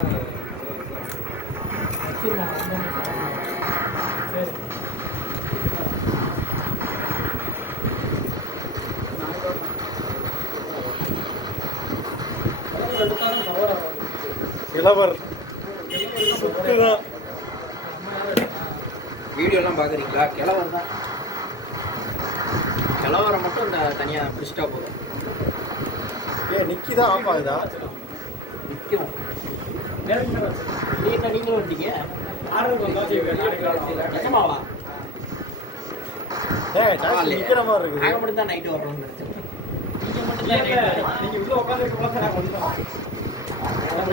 கிழவர் சுத்துதான். வீடியோலாம் பார்க்குறீங்களா? கிழவர் தான். கிழவரை மட்டும் இந்த தனியாக பிடிச்சிட்டா போதும். நிக்கி தான் ஆஃப் ஆகுதா? நிற்கும். நீங்களும் வந்தீங்க நிஜமாவா? நிக்கிற மாதிரி இருக்கு. நாங்கள் மட்டும் தான் நைட்டு வரணும்னு நினைச்சேன். நீங்கள் மட்டும்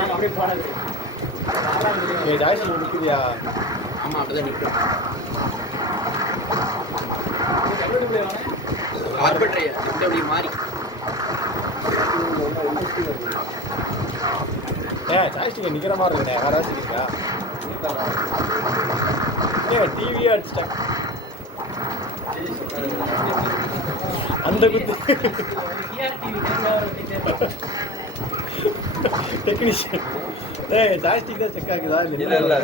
தான் அப்படியே போடாது. ஜாய்ஸ்டிக் நிற்குதியா? ஆமாம், அப்படிதான் நிற்கும். ஆர்பிட்ரே அப்படி மாறி ஜாய்ஸ்டிக் நிற்கிற மாதிரி இருக்குண்ணே. யாராச்சும் இருக்கா? டிவியே அடிச்சிட்டேன். அந்த குத்து டெக்னீஷியன். ஜாய்ஸ்டிக் தான் செக் ஆகுதா? இல்லை இல்லை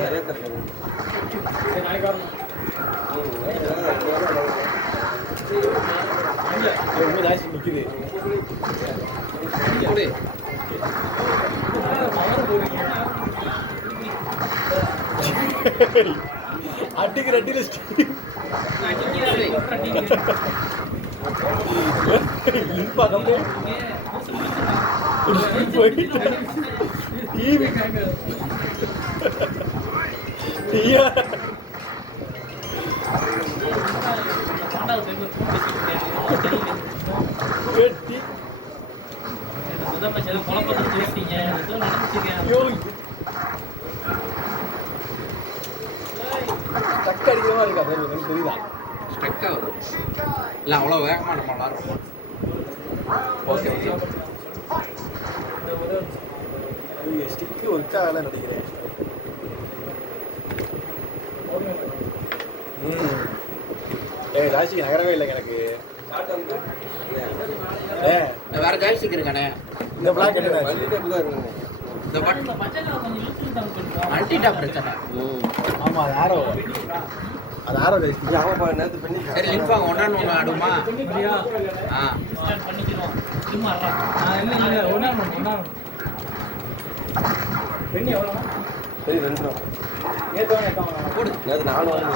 ஜாய்ஸ்டிக் நிற்குது. அடிக்கிற அடியில் இன்பாக்கமே போயிட்டு டிவி வெட்டி ஸ்டக் அடிக்கிறமா இருக்கா? எனக்கு தெரியுதா? ஸ்டக் ஆகுது இல்லை, அவ்வளோ வேகமாக நம்ம விளாட்றோம். Okay okay. ஸ்டிக்கு ஒர்க் ஆகலை நினைக்கிறேன். ஜாய்ஸ்டிக் நகரவே இல்லைங்க எனக்கு. வேற ஜாய்ஸ்டிக் இருக்கானே. இந்த பிளாக் என்ன? இந்த பட்டன் மல்டி டாப் பிரச்சனை. ஆமாம், அது ஆரோ. அது ஆரோ ஜாய்ஸ்டிக். ஆமாம், நேற்று பண்ணி. சரி, லிங்க் வாங்க. ஒன்று ஆடுமா? ஆ பெண்ணி எவ்வளோ? சரி, 2 ரூபா. நேற்று 4 வாங்க.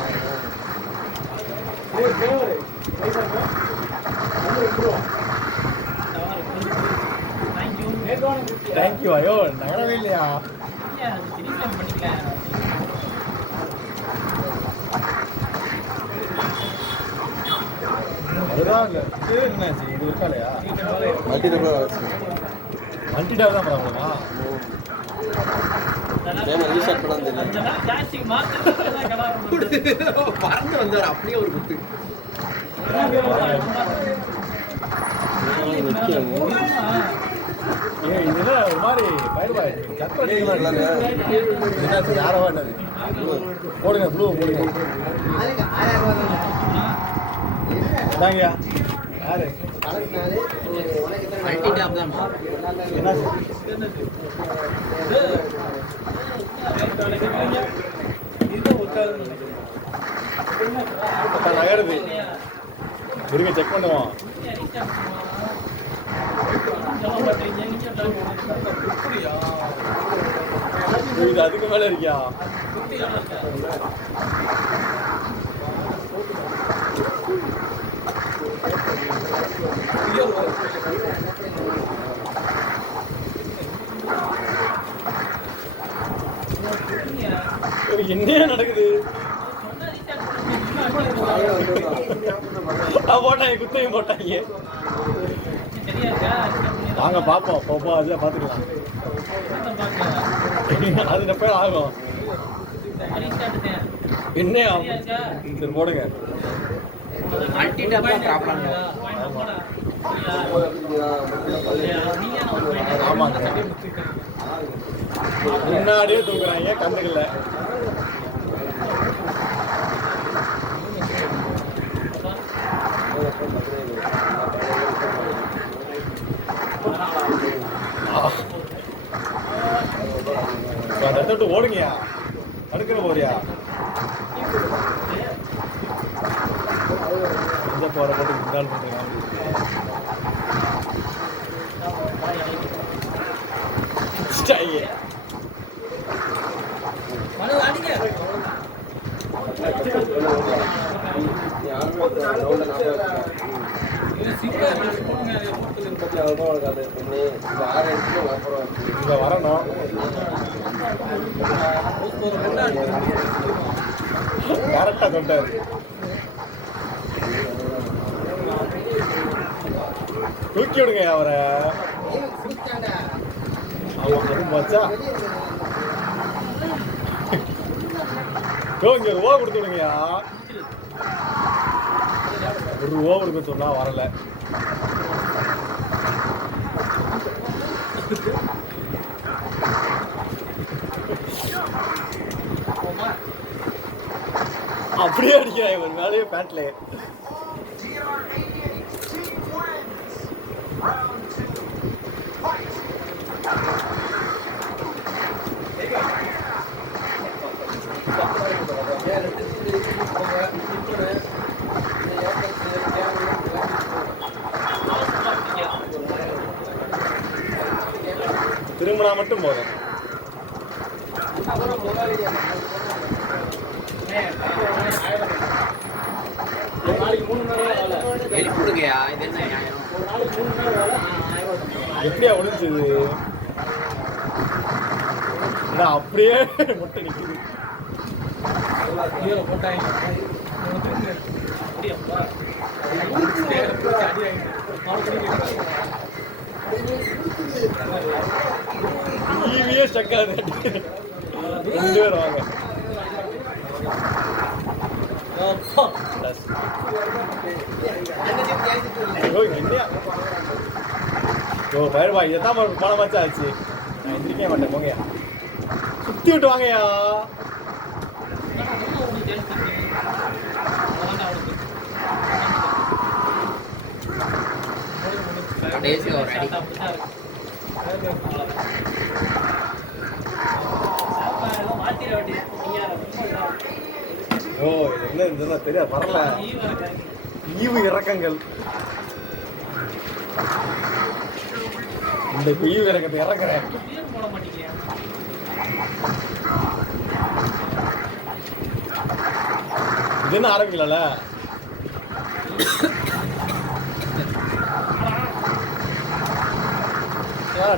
தேங்க்யூ. ஐயோ, நகரவே இல்லையா? அதுதான் என்னாச்சு? இது இருக்காலையா? மல்டி டாப் தான் ப்ராப்ளமா? பறந்து வந்தார் அப்படியே ஒரு குத்து. இதுல ஒரு மாதிரி பயிர்வாய் யாரவா என்னது போடுங்க. ப்ளூ போடுங்க. அதாங்கய்யா. யாரு? மல்டி டாப் தான். என்ன நகருது. இருங்க, செக் பண்ணுவோம். இது அதுக்கு மேல இருக்கியா? என்ன நடக்குது? போட்டாங்க, குத்தையும் போட்டாங்க. வாங்க பார்ப்போம். போப்போ அதில் பார்த்துக்கலாம். அது எப்போ ஆகும்? என்ன சரி, போடுங்க. மல்டி டாப் தான் ப்ராப்ளம். ஆமாங்க, முன்னாடியே தூக்குறாங்க, கண்டுக்கல. அந்த இடத்த விட்டு ஓடுங்கயா, தடுக்கிற போறியா? எந்த போற போட்டு இன்ஸ்டால் பண்றீங்க? இங்க வரணும். கரெக்டா சொல்லிட்டாரு. தூக்கி விடுங்க அவரை. ஆமா, அது போச்சா? இங்க ரூபா கொடுத்து விடுங்கயா. ரூபா கொடுக்க சொன்னா வரல. அப்படியே அடிக்கிறான் இவன் மேலேயே பேண்ட்ல. திரும்பினா மட்டும் போதும். எப்படியா ஒழிஞ்சது? அப்படியே முட்டை நிக்குது. டிவியே ஸ்டக் ஆகுது. 2 பேர் வாங்க. பயிர்வா இதான் பண மச்சா ஆச்சு. நான் எந்திரிக்க மாட்டேன், போங்கயா. சுத்தி விட்டு வாங்கயா. ஓ, இது என்ன தெரியாது, வரல. ஈவு இறக்கங்கள். இந்த ஈவு இறக்கத்தை இறக்குறேன். இது என்ன ஆரம்பிக்கல?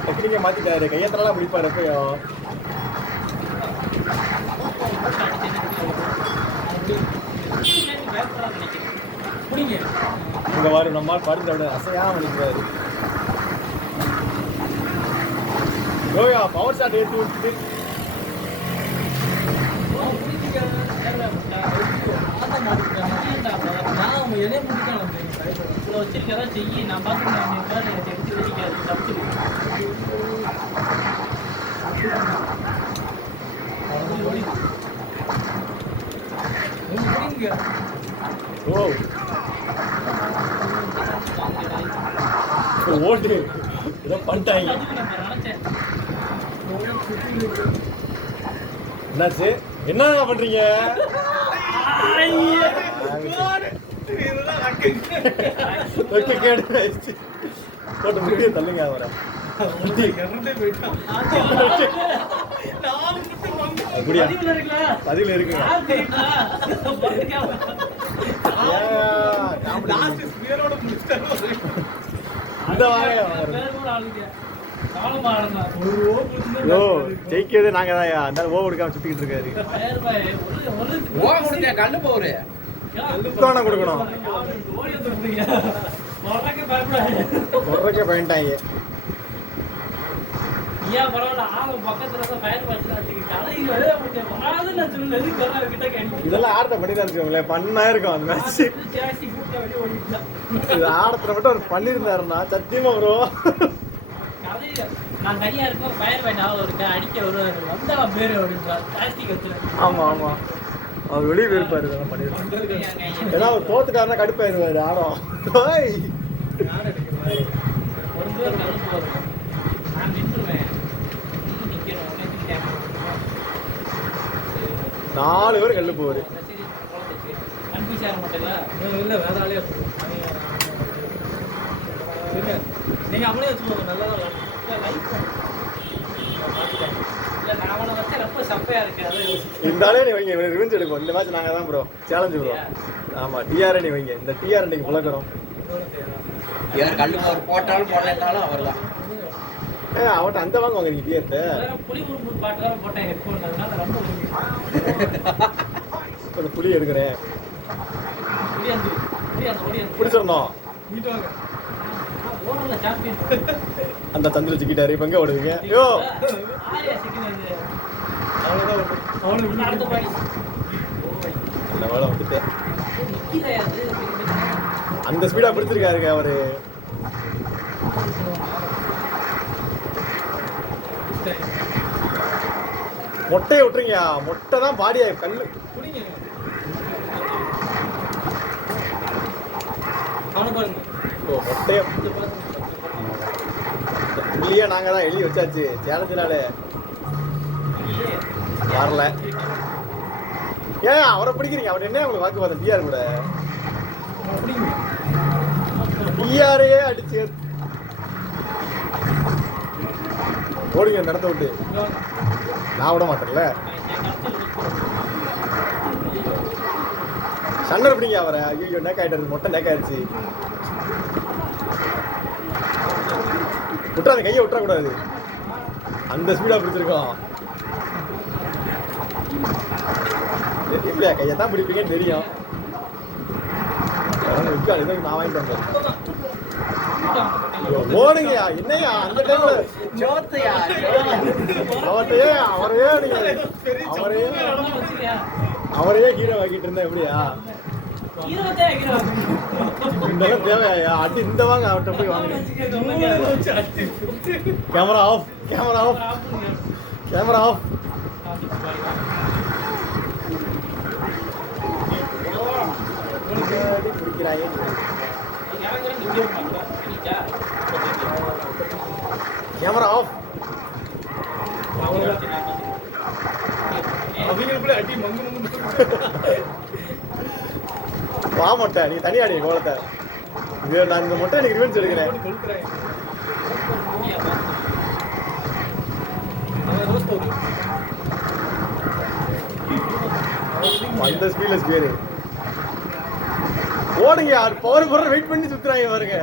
டெக்னிக்கை மாத்திட்டாரு. கையத்தெல்லாம் பிடிப்பாரு எப்பயும். இங்க வாரு, நம்ம படுத்த விட அசையாம நிற்கிறாரு. ஓயா, பவர் ஷாட் ஏற்றி விட்டு ஓட்டு ஏதோ பண்ணிட்டாங்க. என்னாச்சு? என்ன பண்றீங்க? போட்டு முடிய தள்ளுங்க அவரை. பதில் இருக்குங்க. ஜெயிக்கிறது நாங்க தான். அந்த ஓ கொடுக்காம சுத்திக்கிட்டு இருக்காரு. கண்ணு போரு கொடுக்கணும். பயன்ட்டாங்க. இதெல்லாம் ஆடத்தை பண்ணிதான் வச்சுக்கோங்களேன், பண்ணா இருக்கும் அந்த மேட்ச். இது ஆடத்துல மட்டும் ஒரு பண்ணிருந்தாருன்னா சத்தியமா வரும். ஆமா ஆமா, அவர் வெளியே போயிருப்பாரு. இதெல்லாம் பண்ணிருப்பாரு. ஏன்னா அவர் தோத்துட்டாருன்னா கடுப்பாயிருவாரு ஆடம். 4 பேர் கல்லு போவாரு. இல்ல வேற ஆளே நீங்க அவனே வச்சுக்கோங்க நல்லா இந்த ஆளே நீ வைங்க, ரிவெஞ்ச் எடுக்கும். இந்த மேட்ச் நாங்க தான் ப்ரோ சேலஞ்சு ப்ரோ. ஆமா டிஆர் நீ வைங்க, இந்த டிஆர் இன்னைக்கு புலக்கணும். யார் கல்லு போர் போட்டாலும் போடலனாலும் அவர்தான். அவட்ட அந்த வாங்க வாங்குறீங்க டிஆர்ட்ட. கொஞ்சம் புளி எடுக்கிறேன். பிடிச்சிருந்தோம் அந்த சந்திர சிக்கிட்டாரு. இப்ப எங்க ஓடுவீங்க? யோ நல்ல வேலை வந்துட்டேன். அந்த ஸ்பீடா பிடிச்சிருக்காருங்க அவரு. மொட்டையை விட்டுறீங்க. மொட்டை தான் பாடியா கல்லு. மொட்டைய இல்லையா? நாங்க தான் எழுதி வச்சாச்சு சேலஞ்சினால வரல. ஏன் அவரை பிடிக்கிறீங்க? அவர் என்ன உங்களுக்கு வாக்குவாதம்? டிஆர் கூட டிஆரையே அடிச்சு ஓடுங்க இந்த இடத்த விட்டு. நான் விட மாட்டேன்ல. சன்னர் எப்படிங்க அவரை? ஐயோ நேக் ஆயிட்டாரு. மொட்டை நேக் ஆயிடுச்சு. விட்டுறாது, கையை விட்டுறக்கூடாது. அந்த ஸ்பீடா பிடிச்சிருக்கோம். இல்லையா கையை தான் பிடிப்பீங்கன்னு தெரியும். நான் வாங்கிட்டு வந்தேன். ஓடுங்கயா என்னையா அந்த டைம்ல அவர்கிட்டயே அவரையே ஹீரோ ஆக்கிட்டு இருந்தா எப்படியா? இந்த தேவையா? அடி இந்த வாங்க அவர்கிட்ட போய் வாங்க. Camera off, camera off, camera off. Camera off. வா மொட்டை நீ தனியாடி கோலத்தை. இது நான் இந்த மொட்டை எனக்கு ரிவெஞ்ச் எடுக்கிறேன். அந்த ஸ்பீட்லெஸ் பேரு ஓடுங்க. பவர் போடுற வெயிட் பண்ணி சுத்துறாங்க பாருங்க.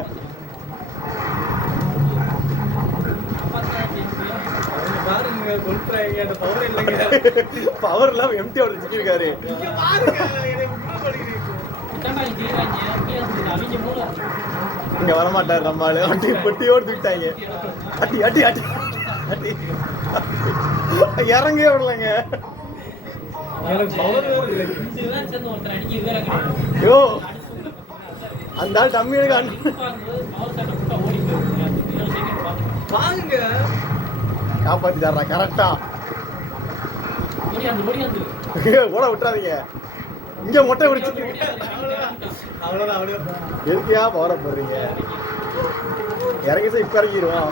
பவர் இல்லாம எம்டி அவர் சிக்கிருக்காரு. இங்க வரமாட்டாரு நம்மால. அட்டி பொட்டியோடு தூக்கிட்டாங்க. அட்டி அட்டி அட்டி அட்டி இறங்கவே விடலைங்க. யோ அந்த ஆள் டம்மி காப்பாத்திட்டாரா கரெக்டா. ஓட விட்டுறாதீங்க. இங்க மொட்டை பிடிச்சு எதுக்கியா பவர போடுறீங்க? இறங்கி சார் இப்ப இறங்கிடுவோம்.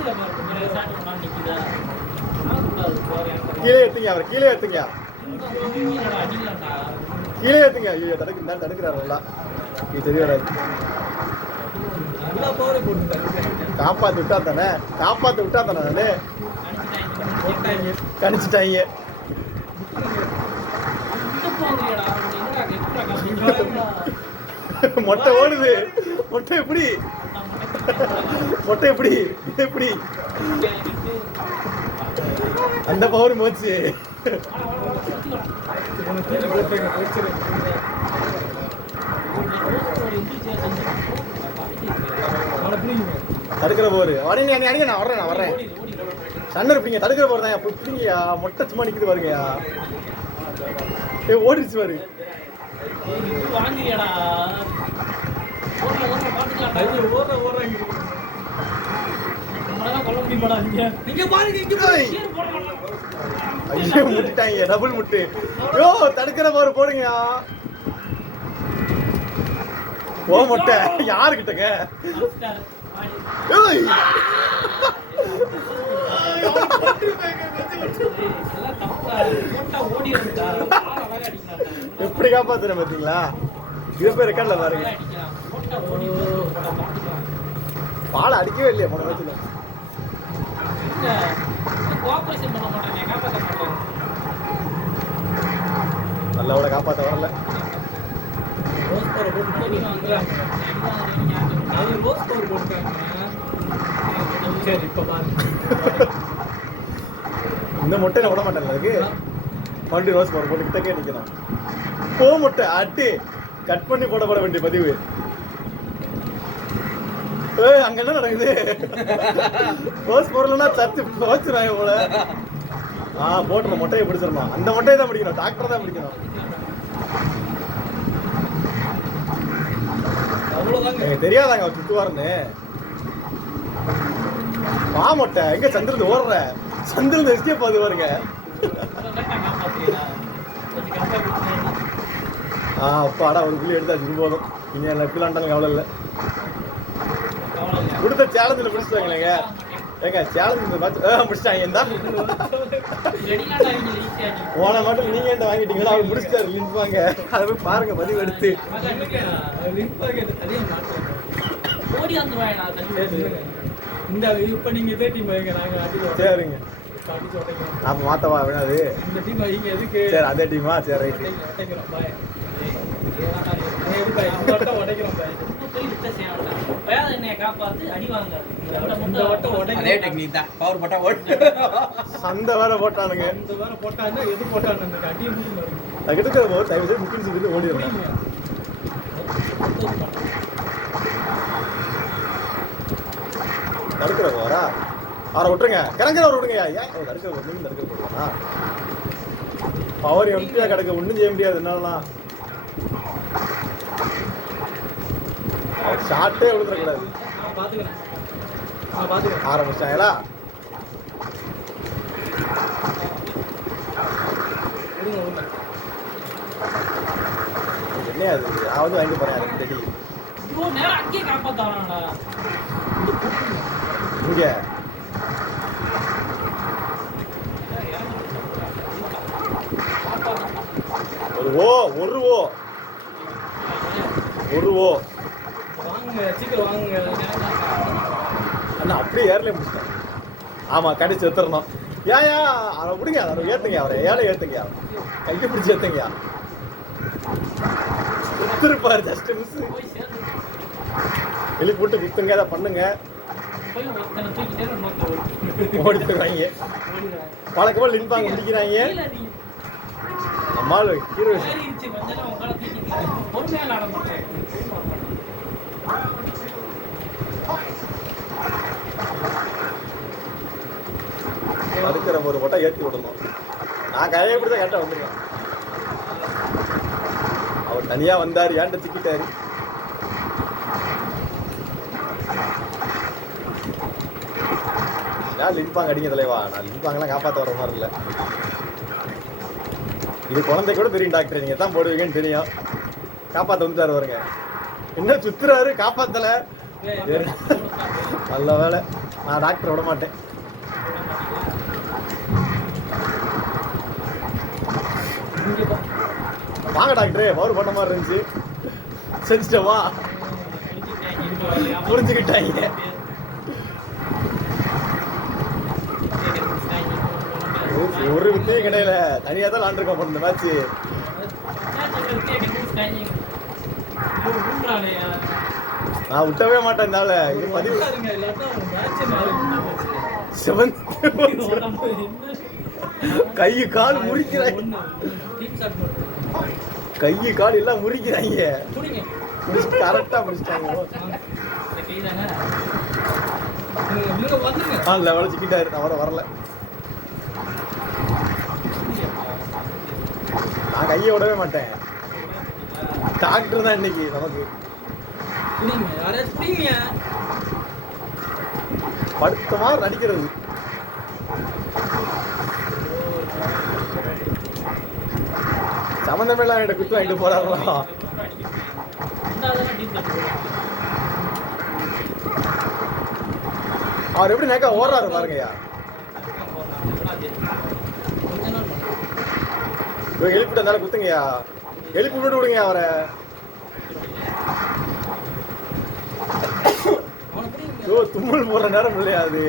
கீழே எடுத்துங்க அவரை, கீழே எடுத்துங்க, கீழே எடுத்துங்க. ஐயோ தடுக்கிறாரு நல்லா. இது தெரிய வராது. காப்பாத்து விட்டா தானே, காப்பாத்து விட்டா தானே. நானு கணிச்சுட்டாங்க. மொட்டை ஓடுது. மொட்டை எப்படி? மொட்டை எப்படி? எப்படி அந்த பவர் போச்சு? தடுக்கிற போரு வரீங்க. நீ அடிங்க, நான் வர்றேன், நான் வர்றேன். சன்னர் இருப்பீங்க. தடுக்கிற போர் தான் பிடிங்கயா. மொட்டை சும்மா நிற்குது பாருங்கயா. ஓடிச்சு பாரு. ஐயோ முட்டிட்டாங்க, டபுள் முட்டு. யோ தடுக்கிற போர் போடுங்கயா. போ மொட்டை யாருக்கிட்டங்க? எல்லாம் தப்பா போட்டா ஓடி வந்துட்டா பாலை வேற அடிக்கிறாங்க. எப்படி காப்பாத்துறேன் பாத்தீங்களா? இது பேர் ரெக்கார்ட்ல பாருங்க. அடிக்கிறான் போட்டா ஓடி வந்து பாலை அடிக்கவே இல்லையா போன மேட்ச்ல? கோஆபரேஷன் பண்ண மாட்டாங்க, காப்பாற்ற மாட்டாங்க. நல்லவோட காப்பாத்த வரல. ரோஸ் பவர் போட்டு வாங்குறாங்க. அது ரோஸ் பவர் போட்டுருக்காங்க. சரி இப்ப பாருங்க. இந்த முட்டையில விட மாட்டேன் அதுக்கு. மறுபடியும் ரோஸ் பவர் போட்டு கிட்டக்கே நிற்கணும். போ முட்டை அட்டி கட் பண்ணி போட வேண்டிய பதிவு. அங்க என்ன நடக்குது? ரோஸ் பொருள்னா சத்து போச்சுறாங்க போல. போட்டுற முட்டையை பிடிச்சிடணும். அந்த முட்டையை தான் பிடிக்கணும், டாக்டர் தான் பிடிக்கணும். அவ்வளவுதாங்க. எனக்கு தெரியாதாங்க அவர் சுத்துவாருன்னு. முட்டை எங்க சந்திரந்து ஓடுற? சந்திரந்து எஸ்கேப் ஆகுது பாருங்க. அப்பாடா ஒரு புள்ளி எடுத்தாச்சு போதும். நீங்க என்ன எப்படி விளாண்டாலும் கவலை இல்லை. கொடுத்த சேலஞ்சில் பிடிச்சிட்டாங்களேங்க. ஏங்க சேலஞ்ச் இந்த மேட்ச் பிடிச்சிட்டாங்க. என்ன போன மாட்டம் நீங்க என்ன வாங்கிட்டீங்களா? அவர் முடிச்சிட்டாரு லின்பாங்க. அதை போய் பாருங்க பதிவு எடுத்து. இந்த இப்ப நீங்க இதே டீம் வைங்க, நாங்க அடிக்கிறோம். சரிங்க, அடிச்சு உடைக்கிறோம். அப்ப மாத்தவா வேணாது. இந்த டீம் வைங்க எதுக்கு? சரி அதே டீமா? சரி ரைட். உடைக்கிறோம் பாய். எதுக்கு இந்த வட்டம் உடைக்கிறோம் பாய். போய் விட்ட சேவடா. வேற என்னைய காப்பாத்து அடி வாங்க. இந்த வட்டம் உடைக்கிறோம். அதே டெக்னிக் தான். பவர் பட்டா ஓடு. சண்டை வேற போட்டானுங்க. இந்த வேற போட்டாங்க. எது போட்டாங்க? அந்த அடியை மூடி வரும். தகிட்டு போது தயவு செய்து முக்கியம் சொல்லிட்டு ஓடிடுறேன். தடுக்கிற போறா அவரை விட்டுருங்க. கிடங்கிறவர் விடுங்கய்யா. ஏன் தடுக்கிற போது தடுக்கிற போடுவானா? பவர் எம்டியா கிடக்க ஒன்றும் செய்ய முடியாது. என்னலாம் ஷார்ட்டே விழுந்துடக்கூடாது. பாத்துக்கிறேன். ஆரம்பிச்சாங்களா? என்ன அது? யாவது வாங்கி போறேன். எனக்கு தெரியும். இவ்வளவு நேரம் அங்கேயே காப்பாத்தானா? இங்க ஒரு ஓ வாங்க, சீக்கிரம் வாங்க. அண்ணா அப்படியே ஏர்ல முடிச்சிட்டேன். ஆமா கடிச்சு எடுத்துடணும். ஏயா அதை விடுங்க. அதை ஏத்துங்க. அவரை ஏழை ஏத்துங்க. கையை பிடிச்சி ஏத்துங்க. குத்துருப்பாரு ஜஸ்ட் மிஸ். வெளி போட்டு குத்துங்க. அதை பண்ணுங்க. ஓடி போயிடுவாங்க. வழக்கமா லின்பாங்க முடிக்கிறாங்க. நம்மால் ஹீரோ அடுக்கிற ஒரு போட்டா ஏற்றி விடணும். நான் கையை பிடிச்சா கரெக்டாக வந்துருக்கேன். அவர் தனியா வந்தாரு. ஏன்ட்ட சிக்கிட்டாரு. நான் லின்பாங்க அடிங்க தலைவா. நான் லின்பாங்கெல்லாம் காப்பாற்ற வர மாதிரி இல்லை. இது குழந்தை கூட தெரியும் டாக்டர். நீங்க தான் போடுவீங்கன்னு தெரியும். காப்பாற்ற வந்துட்டாரு வருங்க. என்ன சுத்துறாரு? காப்பாத்தல. நல்ல வேலை. நான் டாக்டர் விட மாட்டேன். வாங்க டாக்டரே. பவர் பண்ண மாதிரி இருந்துச்சு. செஞ்சிட்டவா? புரிஞ்சுக்கிட்டாங்க. ஒரு வித்தையும் கிடையில. தனியா தான் விளாண்டுருக்கோம் இந்த மேட்ச். நான் விட்டவே மாட்டேன். இருந்தால இது பதிவு கை கால் முறிக்கிறாங்க. கை கால் எல்லாம் முறிக்கிறாங்க. கரெக்டா முடிச்சிட்டாங்க. லெவலில் சிக்கிட்டாரு. அவரை வரல. நான் கையை விடவே மாட்டேன். டாக்டர் தான் இன்னைக்கு நமக்கு. படுத்த மாதிரி நடிக்கிறது. சம்பந்தமே எல்லாம் என்கிட்ட குத்து வாங்கிட்டு போறாங்களா? அவர் எப்படி நேக்கா ஓடுறாரு பாருங்கய்யா. எழுப்பிட்டு இருந்தாலும் குத்துங்கய்யா. எழுப்பி விட்டு விடுங்க அவரை. தும்மல் போடுற நேரம் இல்லையா அது.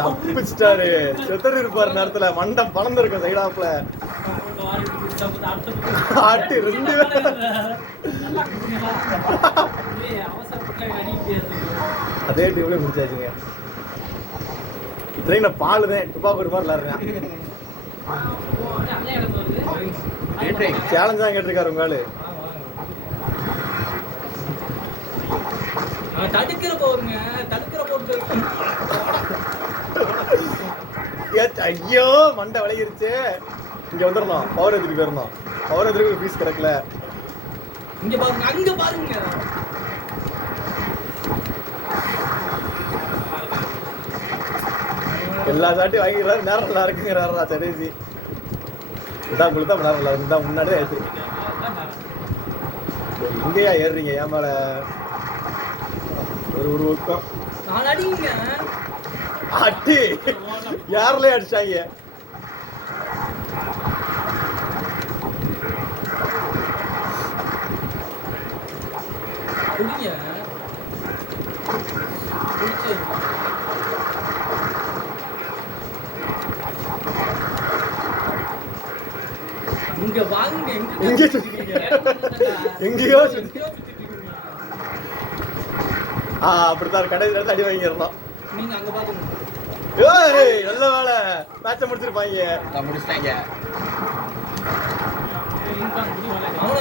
தப்பிச்சிட்டாரு. செத்தர் இருப்பாரு நேரத்துல மண்டம் பணந்து இருக்கும் சைடாப்ல. ஆட்டி 2 அதே டீம்ல முடிச்சாச்சுங்க. ட்ரெயின்ல பால் தான் துப்பாக்கு ஒரு மாதிரி விளாடுறேன். சேலஞ்ச் தான் கேட்டிருக்காரு உங்க ஆளு. தடுக்கிற போருங்க, தடுக்கிற போட்டு. ஐயோ மண்டை விளையிருச்சு. இங்க வந்துடணும். பவர் எடுத்துட்டு போயிடணும். பவர் எடுத்துட்டு பீஸ் கிடக்கல. இங்க பாருங்க, அங்க பாருங்க. எல்லா சாட்டையும் வாங்கிடுறாரு. நேரம் நல்லா இருக்குங்கிறாரா சடேசி. இதான் உங்களுக்கு தான் நேரம் நல்லா இருக்கு. இதான் முன்னாடியே ஆயிடுச்சு. இங்கேயா ஏறுறீங்க ஏன் மேல? ஒரு ஊக்கம் நான் அடிங்க. அட்டி யாரிலே அடிச்சாங்க? குடிங்க. இங்க வாங்க. எங்கேயோ அப்படித்தான் கடைசியில் அடி வாங்கிடணும். நீங்க அங்க பாருங்க. ஏய் நல்ல வேலை. மேட்சை முடிச்சிருப்பாங்க. முடிச்சிட்டாங்க.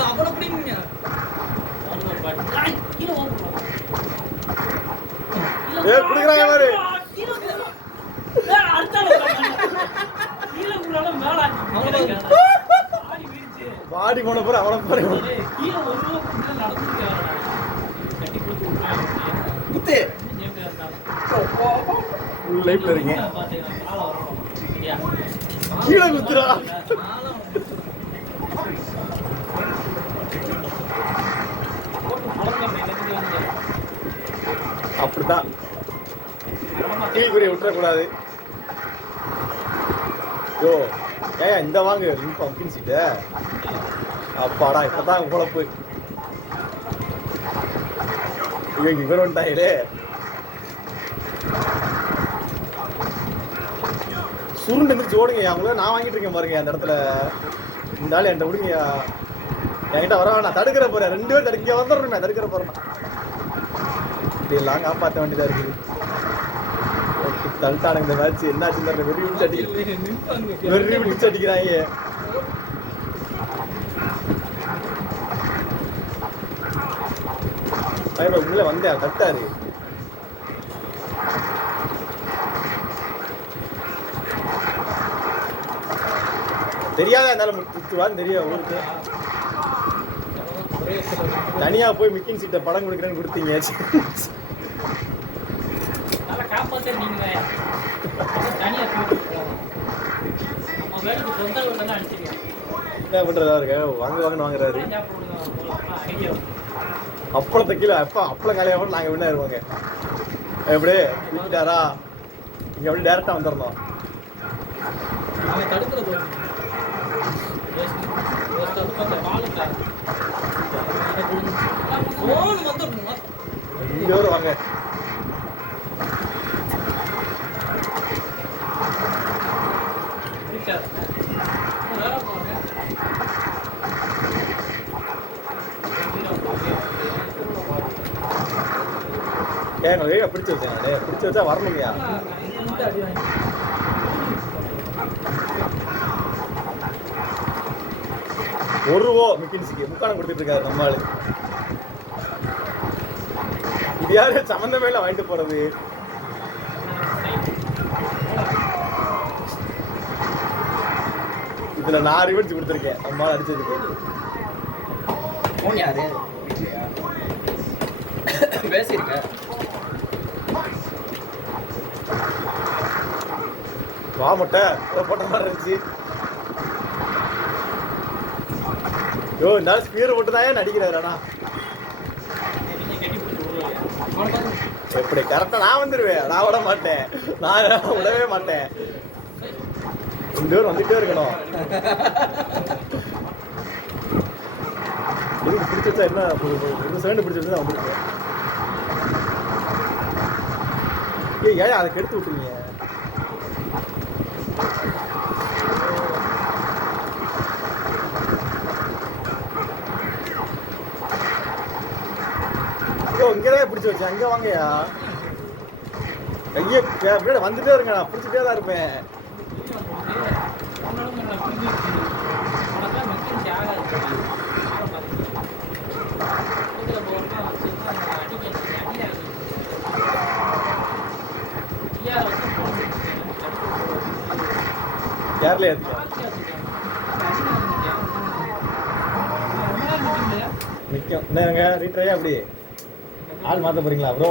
அவனை பிடிங்க. குடுக்குறாங்க பாரு. பாடி போன போற அவனை பாருங்க. குத்து லைஃப்ல இருக்கீங்க. கீழே குத்துறா. அப்படித்தான் கீழ்குறியை விட்டுறக்கூடாது. யோ ஏன் இந்த வாங்க பம்பிங் சீட்டு. அப்பாடா இப்பதான் குழப்பு. இவர் வந்துட்டாயிரு. சுருண்டு எந்திரிச்சு ஓடுங்க. அவங்கள நான் வாங்கிட்டு இருக்கேன் பாருங்க அந்த இடத்துல. இந்த ஆள் என்கிட்ட விடுங்க. என்கிட்ட வர வேணாம். தடுக்கிற போறேன். 2 பேர் தடுக்க வந்துடுறேன். தடுக்கிற போறேன். இப்படியெல்லாம் காப்பாற்ற வேண்டியதா இருக்குது. தள்ளிட்டானுங்க இந்த மேட்ச். என்னாச்சு வெறி விட்டு அடிக்கிறாங்க. வெறி விட்டு அடிக்கிறாங்க. உள்ள வந்தேன் தட்டாரு. தெரியாத இருந்தாலும் சுத்துவான்னு தெரியும் ஊருக்கு. தனியா போய் மிக்கிங் சீட்டை படம் கொடுக்குறேன்னு கொடுத்தீங்க. என்ன பண்றதா இருக்க? வாங்கன்னு வாங்குறாரு. அப்பளத்தை கீழே அப்பளம் காலையா கூட நாங்க விண்ணா இருவாங்க. எப்படி விட்டாரா? இங்க அப்படி டைரக்டா வந்துடணும். இங்க வரும் வாங்க. ஏங்க பிடிச்சி வச்சேன். பிடிச்சி வச்சா வரணுங்கயா. ₹1 மிக்கின்ஸுக்கு முக்காலம் கொடுத்துட்டு இருக்காரு நம்ம ஆளு. இது யாரு சம்மந்தமே இல்லை வாங்கிட்டு போறது. இதுல நான் ரிவென்ஸ் கொடுத்துருக்கேன் நம்ம ஆள் அடிச்சதுக்கு. யாரு பேசிருக்க? வா முட்டை போட்ட மாதிரி இருந்துச்சு. யோ இந்த ஸ்பீர் போட்டு தான் நடிக்கிறாரு. அவனை பார்த்து எப்படி கரெக்டா நான் வந்துருவேன், நான் விட மாட்டேன், நான் விடவே மாட்டேன். 2 பேர் வந்துட்டே இருக்கணும். இதுக்கு பிடிச்சி வச்சா என்ன, ஒரு செகண்ட் பிடிச்சி வச்சா வந்துருக்கேன். ஏன் அதை கெடுத்து விட்டுருங்க? இங்கதான் பிடிச்சி வச்சேன், அங்க வாங்கயா. கையை அப்படியே வந்துட்டே இருங்க, நான் பிடிச்சிட்டே தான் இருப்பேன். கேரளா நிற்கும். என்னங்க ரீட்ரையா அப்படி ஆள் மாற்ற போறீங்களா ப்ரோ?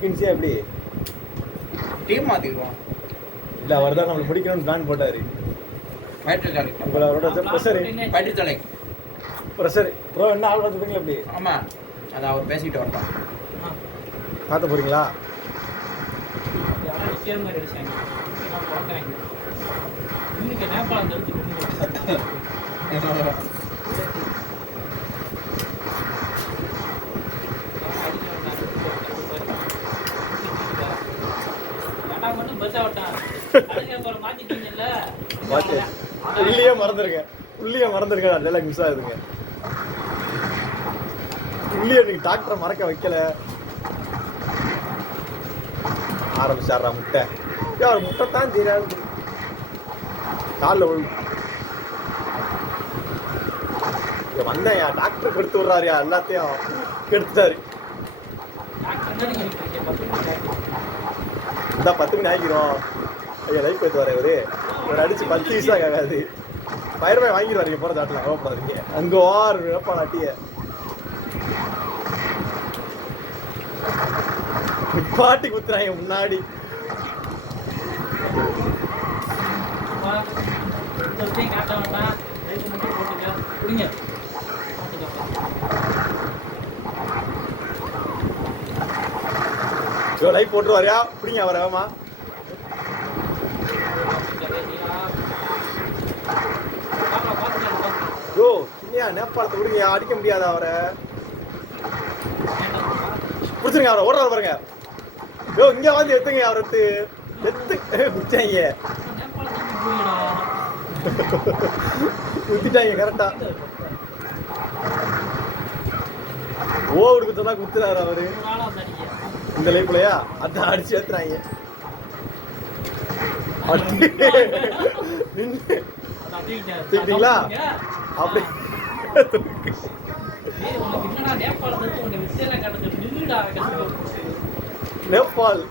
கின்ஸியா எப்படி டீம் மாத்திடுவான். இல்லை, அவர் தான் நம்மளுக்கு பிடிக்கணும்னு பிளான் போட்டாரு. அப்புறம் அவரோட ப்ரெஷர் ப்ரெஷர் ப்ரோ. என்ன ஆள் மாற்ற போறீங்களா அப்படி? ஆமா, அதை அவர் பேசிட்டு வரலாம். மாற்ற போறீங்களா? உள்ளே மறந்துருக்கேன் அதெல்லாம் மிஸ் ஆகுதுங்க. உள்ளே இன்னைக்கு டாக்டரை மறக்க வைக்கல. ஆரம்பிச்சாரா முட்டை. அவர் முட்டை தான் தெரியாது. காலில் வந்தேன், டாக்டர் கெடுத்து விடுறாருயா, எல்லாத்தையும் கெடுத்துட்டாரு. இந்த 10 மணி ஆகிக்கிறோம். ஐயா லைஃப் எடுத்து வர இவர் அடிச்சு 10 பைசா ஆகாது. 1000 ரூபாய் வாங்கிடுவாருங்க போகிற தாட்டில். கோவப்படாதீங்க. அங்கே ஓர் வேப்பா நாட்டிய பாட்டி குத்துறாங்க முன்னாடி. லைஃப் போட்டுருவாரியா? பிடிங்க அவரை. ஆமா யோ இல்லையா, நேபாளத்தை விடுங்க, அடிக்க முடியாதா அவரை? பிடிச்சிருங்க அவரை. ஓடுறாரு பாருங்க. யோ இங்க வந்து எத்துங்க அவரை. எத்து பிடிச்சாங்க, குத்திட்டாங்க கரெக்டா. ஓவர் குத்தான் குத்துறாரு அவரு இந்த லைஃப்லயா. அதான் அடிச்சு ஏத்துறாங்க. தூக்கிட்டீங்களா? அப்படி நேபாள்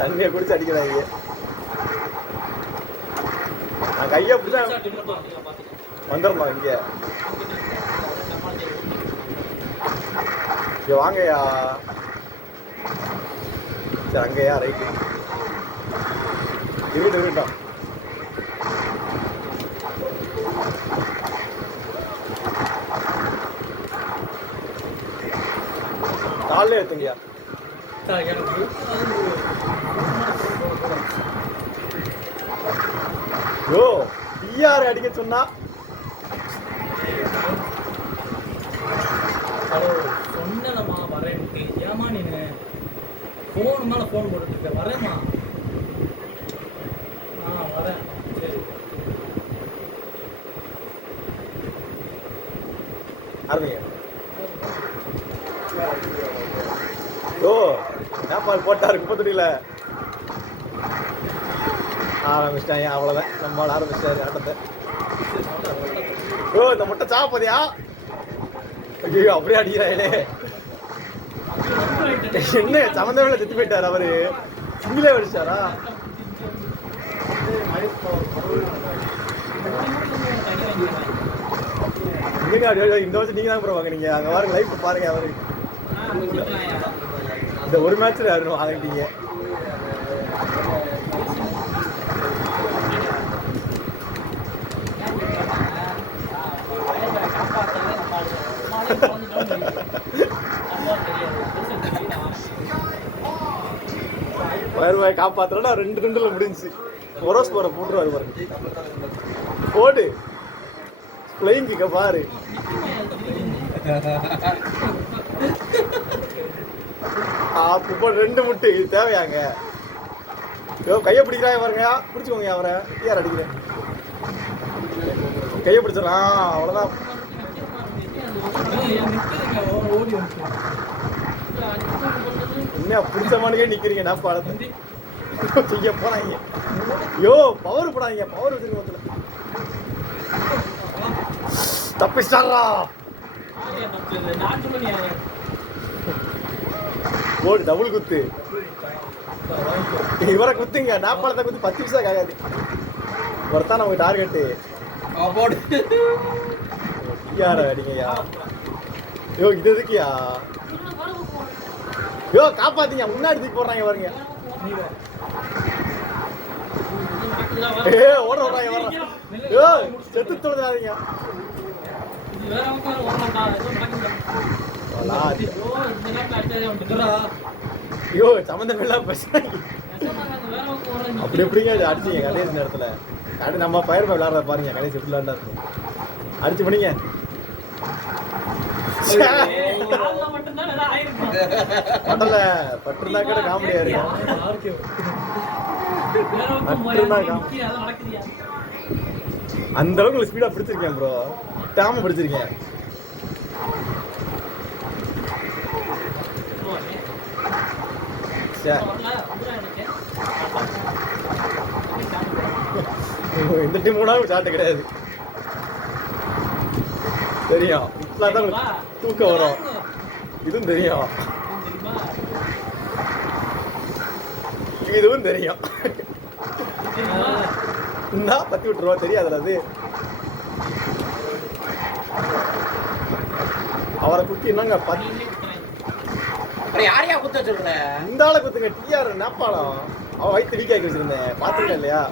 தண்ணியை குடிச்சு அடிக்கிறாங்க. நான் கையை அப்படிதான் வந்துடுமா இங்க. வாங்கயா. சரி அங்கயா ரைட்டு இருக்கட்டும். காலைல எடுத்துங்கயா. யோ பிஆர் அடிக்க சொன்னா சொன்னலமா வரேன். ஏமா நீங்க போன் மேல போன் போட்டுருக்க? வரேம்மா. வரேன். சரி ஆரம்பிங்க. ஓ நேபாள் போட்டாரு குப்பத்துடியில. ஆரம்பிச்சிட்டாங்க. அவ்வளோதான், நம்மளோட ஆரம்பிச்சிட்டாரு ஆட்டத்தை. ஓ இந்த முட்டை சாப்பதியா? ஐயோ அப்படியே அடிக்கிறாங்களே. என்ன சமந்தவில செத்து போயிட்டாரு அவரு. சிங்கிலே அடிச்சாரா? இந்த வருஷம் நீங்க தான் ப்ரோ வாங்கினீங்க. அங்க பாருங்க லைஃப் பாருங்க. அவரு இந்த ஒரு மேட்ச்ல வாங்கிட்டீங்க. காப்பாத்துறா 2 துண்டுல முடிஞ்சு ஒரோஸ் போற போட்டுருவாரு பாருங்க போடு பிளேயிங்க பாரு அப்போ 2 முட்டு இது தேவையாங்க யோ கையை பிடிக்கிறாங்க பாருங்க பிடிச்சுக்கோங்க அவரை யார் அடிக்கிறேன் கையை பிடிச்சிடலாம் அவ்வளோதான் உண்மையா பிடிச்ச மாட்டே நிக்கிறீங்க நான் பாடத்தை தூக்க போறாங்க யோ பவர் போடாதீங்க பவர் வச்சிருக்க தப்பிச்சாரா போடு டபுள் குத்து இவரை குத்துங்க நாப்பாளத்தை குத்து 10 நிமிஷம் காயாது ஒருத்தான் நமக்கு டார்கெட்டு போடு யார அடிங்கய்யா யோ இது எதுக்குயா யோ காப்பாத்தீங்க முன்னாடி தூக்கி போடுறாங்க பாருங்க ஓட விடுறாங்க வர்றாங்க யோ செத்து தொழுதாதீங்க ஐயோ சம்மந்தம் எல்லாம் பேசுறாங்க அப்படி எப்படிங்க அடிச்சிங்க கடைசி நேரத்துல அது நம்ம பயிர் விளையாடுற பாருங்க கடைசி எப்படி விளையாண்டா இருக்கும் அடிச்சு பண்ணிங்க பட்டல பட்டுனா கூட காமெடியா இருக்கும் அந்த அளவுக்கு ஸ்பீடா பிடிச்சிருக்கேன் ப்ரோ டாம பிடிச்சிருக்கேன் இந்த டீம் கூட ஷாட் கிடையாது தெரியும் இப்பதான் தூக்கம் வரும் இதுவும் தெரியும் இதுவும் தெரியும் என்ன பத்தி விட்டுருவோம் தெரியாதுல அது அவரை குத்தி என்னங்க யாரையா குத்த சொல்ற இந்த ஆளை குத்துங்க டிஆர் நேப்பாளம் அவன் வயிற்று வீக்காக்கி வச்சிருந்தேன் பாத்துருக்கேன் இல்லையா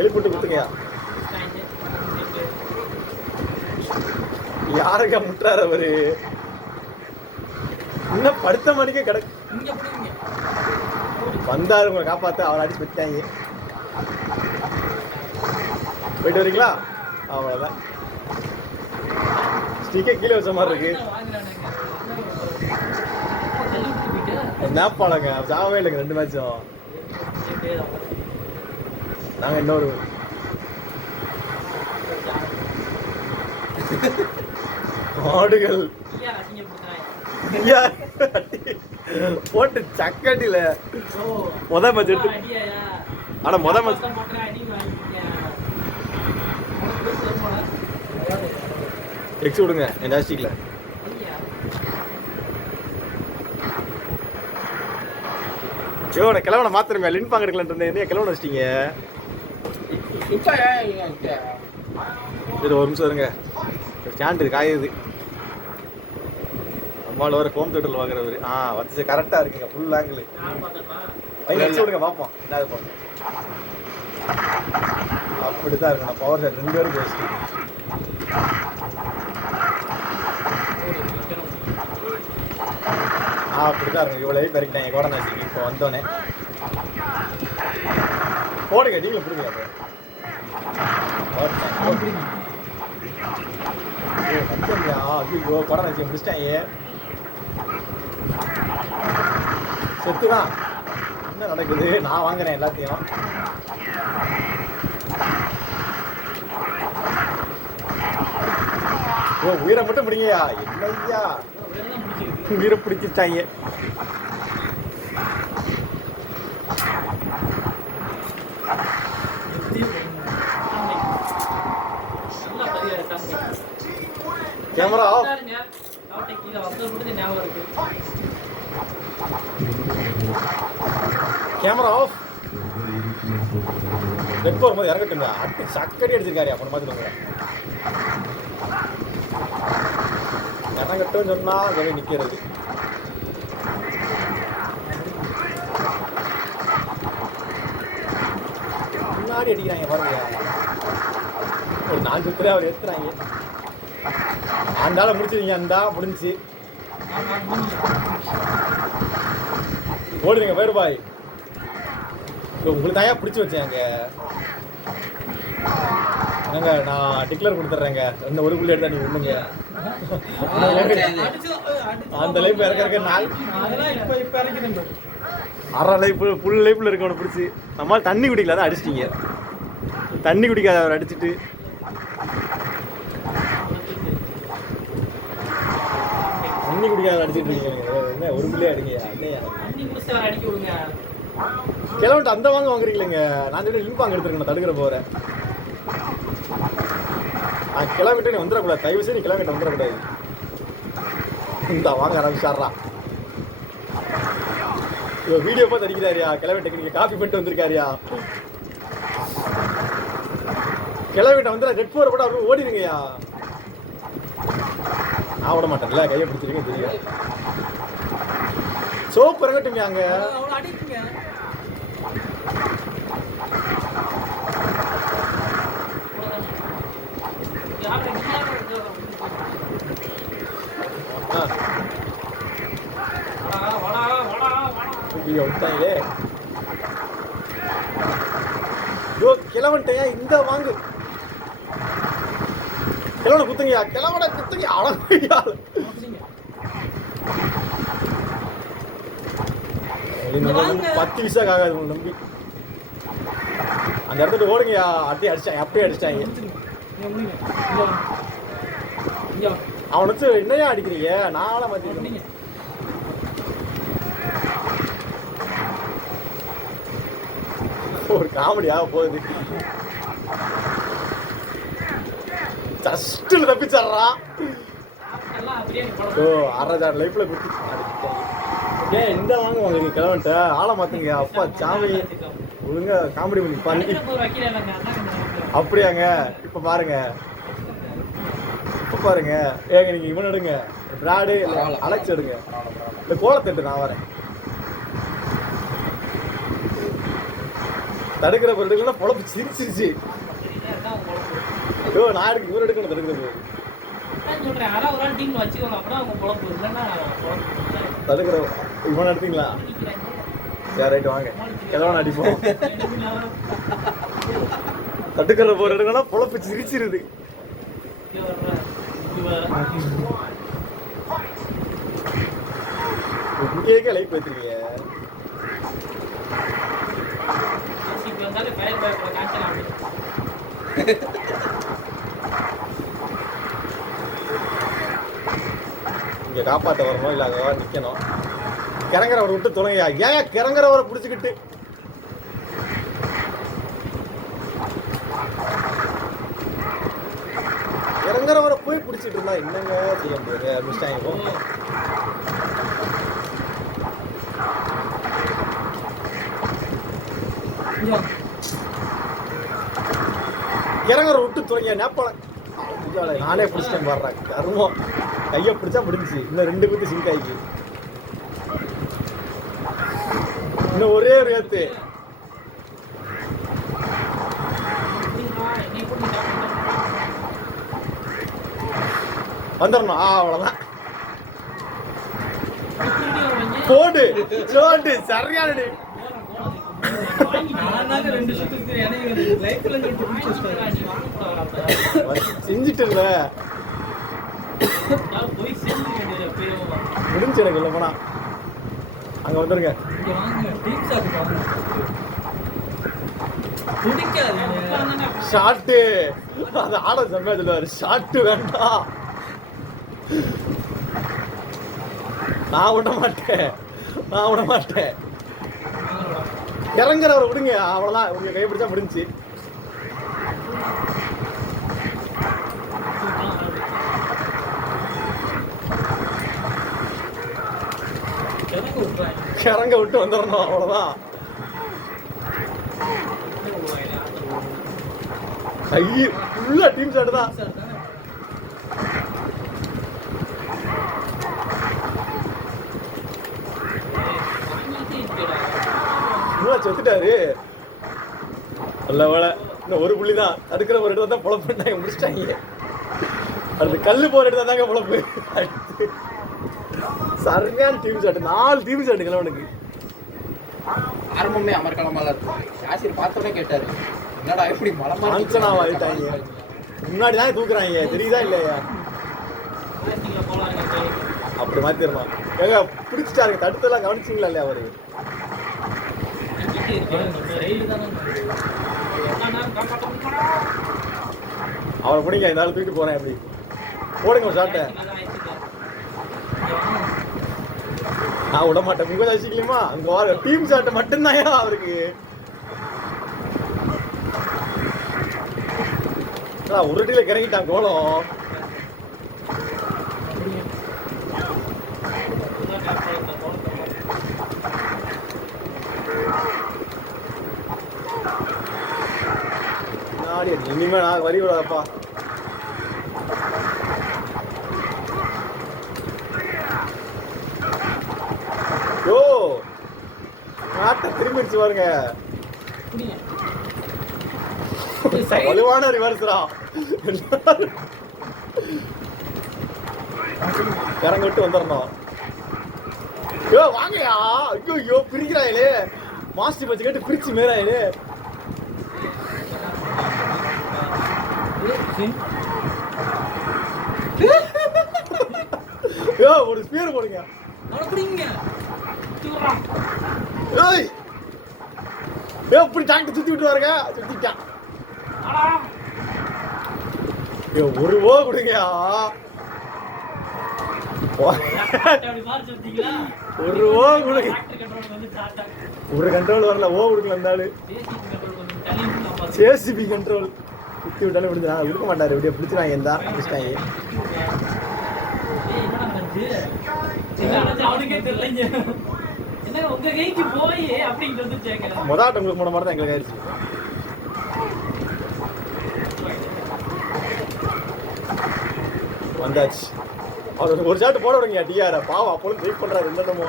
எழுப்பிட்டு குத்துங்கயா யாருக்கா முட்டுறாரு அவரு இன்னும் படுத்த மணிக்கே கிடக்கு வந்தாரு உங்களை காப்பாத்த அவரை அடிச்சு விட்டாங்க போயிட்டு வரீங்களா அவ்வளவுதான் ஸ்டிக்கே கீழே வச்ச மாதிரி இருக்கு நேப்பாளங்க சாவே இல்லைங்க 2 மேட்சும் நாங்க இன்னொரு மாடுகள் போட்டு சக்கட்டில முத மேட்ச் எடுத்து ஆனா முத மேட்ச் எக்ஸ் விடுங்க என் ஜாஸ்டிக்ல யோட கிளவனை மாத்திரமே லின் பாங்க எடுக்கலான் இருந்தேன் கிளவனை வச்சிட்டீங்க இது ஒரு நிமிஷம் இருங்க ஸ்டாண்டு காயுது அம்மாவில் வர ஹோம் தியேட்டரில் வாங்குறவர் வந்து கரெக்டாக இருக்குங்க ஃபுல் ஆங்கிள் வச்சு விடுங்க பார்ப்போம் என்ன பார்ப்போம் அப்படி தான் இருக்கு நான் பவர் ஷாட் 2 பேரும் பேசி அப்படிதான் இருக்கும் இவ்வளோ பெருக்கிட்டாங்க கோடநாச்சிக்கு இப்போ வந்தோடனே போடுங்க நீங்களும் பிடிங்க ஐயோ கோடநாச்சியை முடிச்சிட்டாங்க செத்துதான் என்ன நடக்குது நான் வாங்குறேன் எல்லாத்தையும் ஓ உயிரை மட்டும் பிடிங்கயா என்னையா உயிரை பிடிச்சிட்டாங்க camera off camera off red போகும்போது இறங்கட்டுங்க அட்டு சக்கடி அடிச்சிருக்காரு அப்படி மாதிரி இறங்கட்டும் சொன்னா வெளியே நிக்கிறது முன்னாடி அடிக்கிறாங்க பாருங்க ஒரு 4 சுத்துல அவர் எடுத்துறாங்க அந்தால முடிச்சிருங்க அந்தா முடிஞ்சு ஓடுறீங்க பேரு பாய் உங்களுக்கு தாயா பிடிச்சி வச்சேங்க. என்னங்க நான் டிக்ளேர் கொடுத்துட்றேங்க. இன்னும் ஒரு புள்ளி எடுத்தா நீ ஒண்ணுங்க. அந்த லைஃப் இறக்க நாள் அதெல்லாம் இப்ப இறக்கிட்டு அரை லைஃப் ஃபுல் லைஃப்ல இருக்கவனை பிடிச்சி நம்மளால தண்ணி குடிக்கல தான் அடிச்சிட்டீங்க. தண்ணி குடிக்காத அவர் அடிச்சுட்டு தண்ணி குடிக்காத அடிச்சிட்டு இருக்கீங்க. என்ன ஒரு புள்ளியா அடிங்க. தண்ணி குடிச்சு அடிக்க விடுங்க. கிளம்பிட்டு அந்த வாங்குறீங்களேங்க. நான் சொல்ல இம்பாங்க எடுத்துருக்கேன் தடுக்கிற போகிறேன். நான் கிளம்பிட்டு நீ வந்துடக்கூடாது. தயவு செய்து நீ கிளம்பிட்டு வந்துடக்கூடாது. இந்த வாங்க ஆரம்பிச்சாரா வீடியோ பார்த்து அடிக்கிறாரியா. கிளம்பிட்டு நீங்க காப்பி பண்ணிட்டு வந்திருக்காரியா. கிளம்பிட்டு வந்து ரெட் போர் போட்டு அவரு ஓடிடுங்கய்யா. நான் விட மாட்டேன்ல. கையை பிடிச்சிருங்க தெரியும். சோப்பு இறங்கட்டுங்க அங்க. விட்டாங்களே. கிழவன்ட்டையா இந்த வாங்கு. கிழவனை குத்துங்கயா. கிழவனை குத்துங்க. அழகையா 10 விசாக்கு ஆகாது உங்களை நம்பி. அந்த இடத்துல ஓடுங்கயா. அப்படியே அடிச்சாங்க. அப்படியே அடிச்சிட்டாங்க. அவனை வச்சு என்னையா அடிக்கிறீங்க? நாளை மாத்தி ஒரு காமெடியாக போகுது. ஜஸ்ட்ல தப்பிச்சாரா. ஓ 6,000 லைஃப்ல குத்தி ஏன் இந்த வாங்குவாங்க நீங்க கிளம்பிட்ட ஆளை மாத்துங்க. அப்பா சாமி ஒழுங்கா காமெடி பண்ணி அப்படியாங்க. இப்ப பாருங்க. இப்ப பாருங்க. ஏங்க நீங்க இவன் எடுங்க. பிராடு அலெக்ஸ் எடுங்க. இந்த கோலத்தட்டு நான் வரேன். தடுக்கிற பொருட்கள் பொழப்பு சிரிச்சிருச்சு. ஐயோ நான் எடுக்க இவர் எடுக்கணும். தடுக்கிற இவன் எடுத்தீங்களா? சரி ரைட்டு வாங்க. எதோ அடிப்போம். தடுக்கிற போர் எடுக்கணும். பொழப்பு சிரிச்சிருது. இங்கேயே லைஃப் வச்சிருக்கீங்க. இங்க காப்பாற்ற வரணும். இல்ல அங்க நிக்கணும். கிறங்குறவரை விட்டு தொலைங்கயா. ஏன் கிறங்குறவரை பிடிச்சிக்கிட்டு இறங்குறவரை போய் பிடிச்சிட்டு இருந்தா என்னங்க செய்ய முடியாது. முடிச்சிட்டாங்க. இறங்குற விட்டு துறைங்க. நேப்பாள நானே பிடிச்சிட்டேன் பாடுறேன். கருமம் கையை பிடிச்சா முடிஞ்சிச்சு. இன்னும் 2 பேருக்கு சிங்க் ஆயிக்கு. இன்னும் ஒரே ஒரு ஏத்து வந்துடணும். அவ்வளவுதான். போடு சோட்டு சரியான செஞ்சுட்டு இல்ல முடிஞ்சு எனக்கு இல்ல போனா அங்க வந்துருங்க. ஷாட்டு அது ஆட செம்மையா சொல்லுவாரு. ஷாட்டு வேண்டாம். நான் விட மாட்டேன். நான் விட மாட்டேன். இறங்குறவரை விடுங்க. அவ்வளவுதான். உங்க கை பிடிச்சா முடிஞ்சு. கிறங்க விட்டு வந்துடணும். அவ்வளவுதான். ஐயோ ஃபுல்லா டீம் ஷாட் தான். செத்துட்டாரு. நல்ல வேலை. இன்னும் ஒரு புள்ளி தான். தடுக்கிற ஒரு இடத்துல தான் பொழப்பு முடிச்சிட்டாங்க. அடுத்து கல்லு போற இடத்துல தாங்க பொழப்பு. சரியான டீம் ஷாட். 4 டீம் ஷாட்டுங்களா உனக்கு. ஆரம்பமே அமர்கலமாக இருக்கும். யாசிர் பார்த்தோன்னே கேட்டாரு, என்னடா எப்படி மலமா ஆன்சனா ஆயிட்டாங்க. முன்னாடி தான் தூக்குறாங்க, தெரியுதா இல்லையா? ஜாய்ஸ்டிக்ல போலாம் இருக்கு. அப்படி மாத்திரலாம். ஏங்க பிடிச்சிட்டாருங்க, தடுத்தெல்லாம் கவனிச்சிங்களா இல்லையா அவரு? கிட்ட இருக்கு ரைடு தான. நான் காப்பாத்த அவரை பிடிங்க, இந்த ஆள் தூக்கிட்டு போறேன் அப்படி. போடுங்க ஒரு ஷாட்டை. நான் விட மாட்டேன். முகம் வச்சுக்கலாமா? அங்க வர டீம் ஷாட்டை மட்டும்தான் அவருக்கு. ஒரு டீல கிறங்கிட்டான் கோலம். இனிமே நான் வரி விடாதப்பா. யோ நாட்டை திரும்பிடுச்சு பாருங்க. வலுவான ரிவர்ஸ்ரா. இறங்க விட்டு வந்துடணும். யோ வாங்கயா. ஐயோ ஐயோ பிரிக்கிறாங்களே. மாஸ்டர் பச்சு கேட்டு பிரிச்சு மேறாங்களே. யோ ஒரு ஸ்பியர் போடுங்க. ஏய் யோ இப்படி டாக்டர் சுத்தி விட்டு வாருங்க. சுத்திட்டான். யோ ஒரு ஓ கொடுங்கயா. ஒரு ஓ கொடுங்க. ஒரு கண்ட்ரோல் வரல. ஓ கொடுக்கல இருந்தாலும் ஜேசிபி கண்ட்ரோல் குத்தி விட்டாலும் விடுதா. விடுக்க மாட்டாரு. இப்படியே பிடிச்சிடாங்க. இருந்தா பிடிச்சிட்டாங்க. மொதாட்டம் உங்களுக்கு போன மாதிரி தான் எங்களுக்கு ஆயிடுச்சு. வந்தாச்சு. அவர் ஒரு ஷாட்டு போட விடுங்க டிஆர். பாவம் அப்போது வெயிட் பண்றாரு. என்னமோ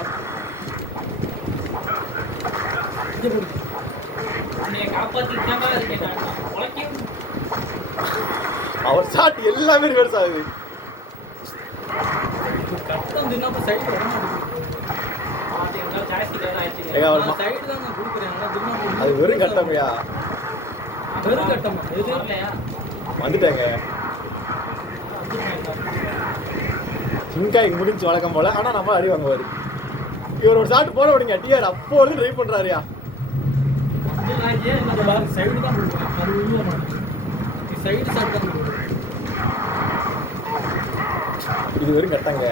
அவர் ஷாட் எல்லாமே ரிவர்ஸ் ஆகுது. அது வெறும் கட்டமையா? வந்துட்டாங்க. சிங்காய்க்கு முடிஞ்சு வழக்கம் போல. ஆனா நம்ம அடி வாங்குவாரு. இவர் ஒரு ஷாட் போட விடுங்க டிஆர். அப்போ வந்து ட்ரை பண்றாருயா. இது வெறும் கட்டங்க.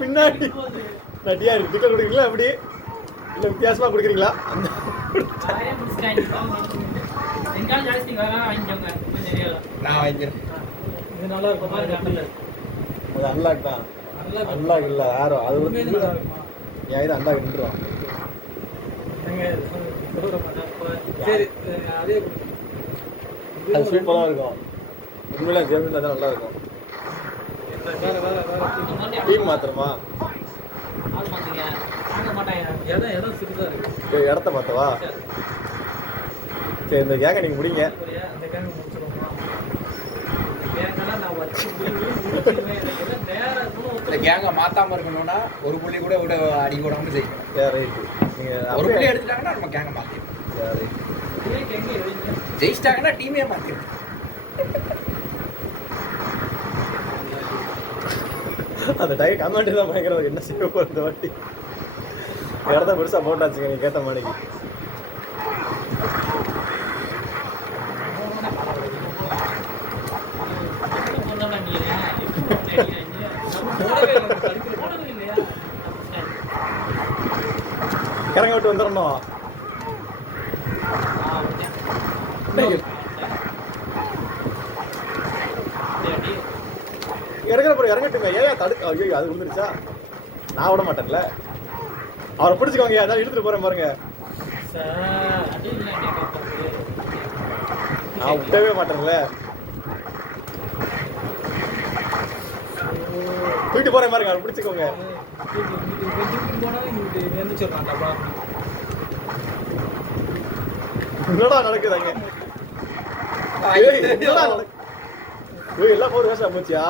பின்னாடி டிஆர் டிக்கெட் கொடுக்குறீங்களா? அப்படி இல்ல வித்தியாசமா கொடுக்குறீங்களா? நான் வாங்கிக்கிறேன். அது அன்லாக் தான். அன்லாக் இல்ல யாரோ அது வந்து இது அன்லாக் நின்றுடும். சரி அதே அது சூப்பராக இருக்கும். உண்மையில ஜெர்மனில தான் நல்லா இருக்கும். டீம் மாத்திரமா இடத்த மாத்தவா? சரி இந்த கேங்க நீங்க முடிங்க. இந்த கேங்க மாத்தாம இருக்கணும்னா ஒரு புள்ளி கூட விட அடி கூடாம செய்யணும். ஒரு புள்ளி எடுத்துட்டாங்கன்னா நம்ம கேங்க மாத்திடணும். ஜெயிச்சிட்டாங்கன்னா டீமே மாத்திடும். அந்த டை கமெண்ட் தான் பயங்கரம். என்ன செய்ய போற இந்த வாட்டி? இடத்த பெருசா போட்டாச்சுங்க நீங்க கேட்ட மாணிக்கு. இறங்க விட்டு வந்துடணும். இறங்குற போற இறங்கட்டுங்க. ஏன் தடுக்க? ஐயோ அது விழுந்துருச்சா? நான் விட மாட்டேன்ல. அவரை பிடிச்சிக்கோங்க. அதான் இழுத்துட்டு போறேன் பாருங்க. நான் விட்டவே மாட்டேன்ல. தூக்கிட்டு போறேன் பாருங்க. அவரை பிடிச்சிக்கோங்க. என்னடா நடக்குதாங்க? எல்லாம் போது வேஷம் போச்சியா?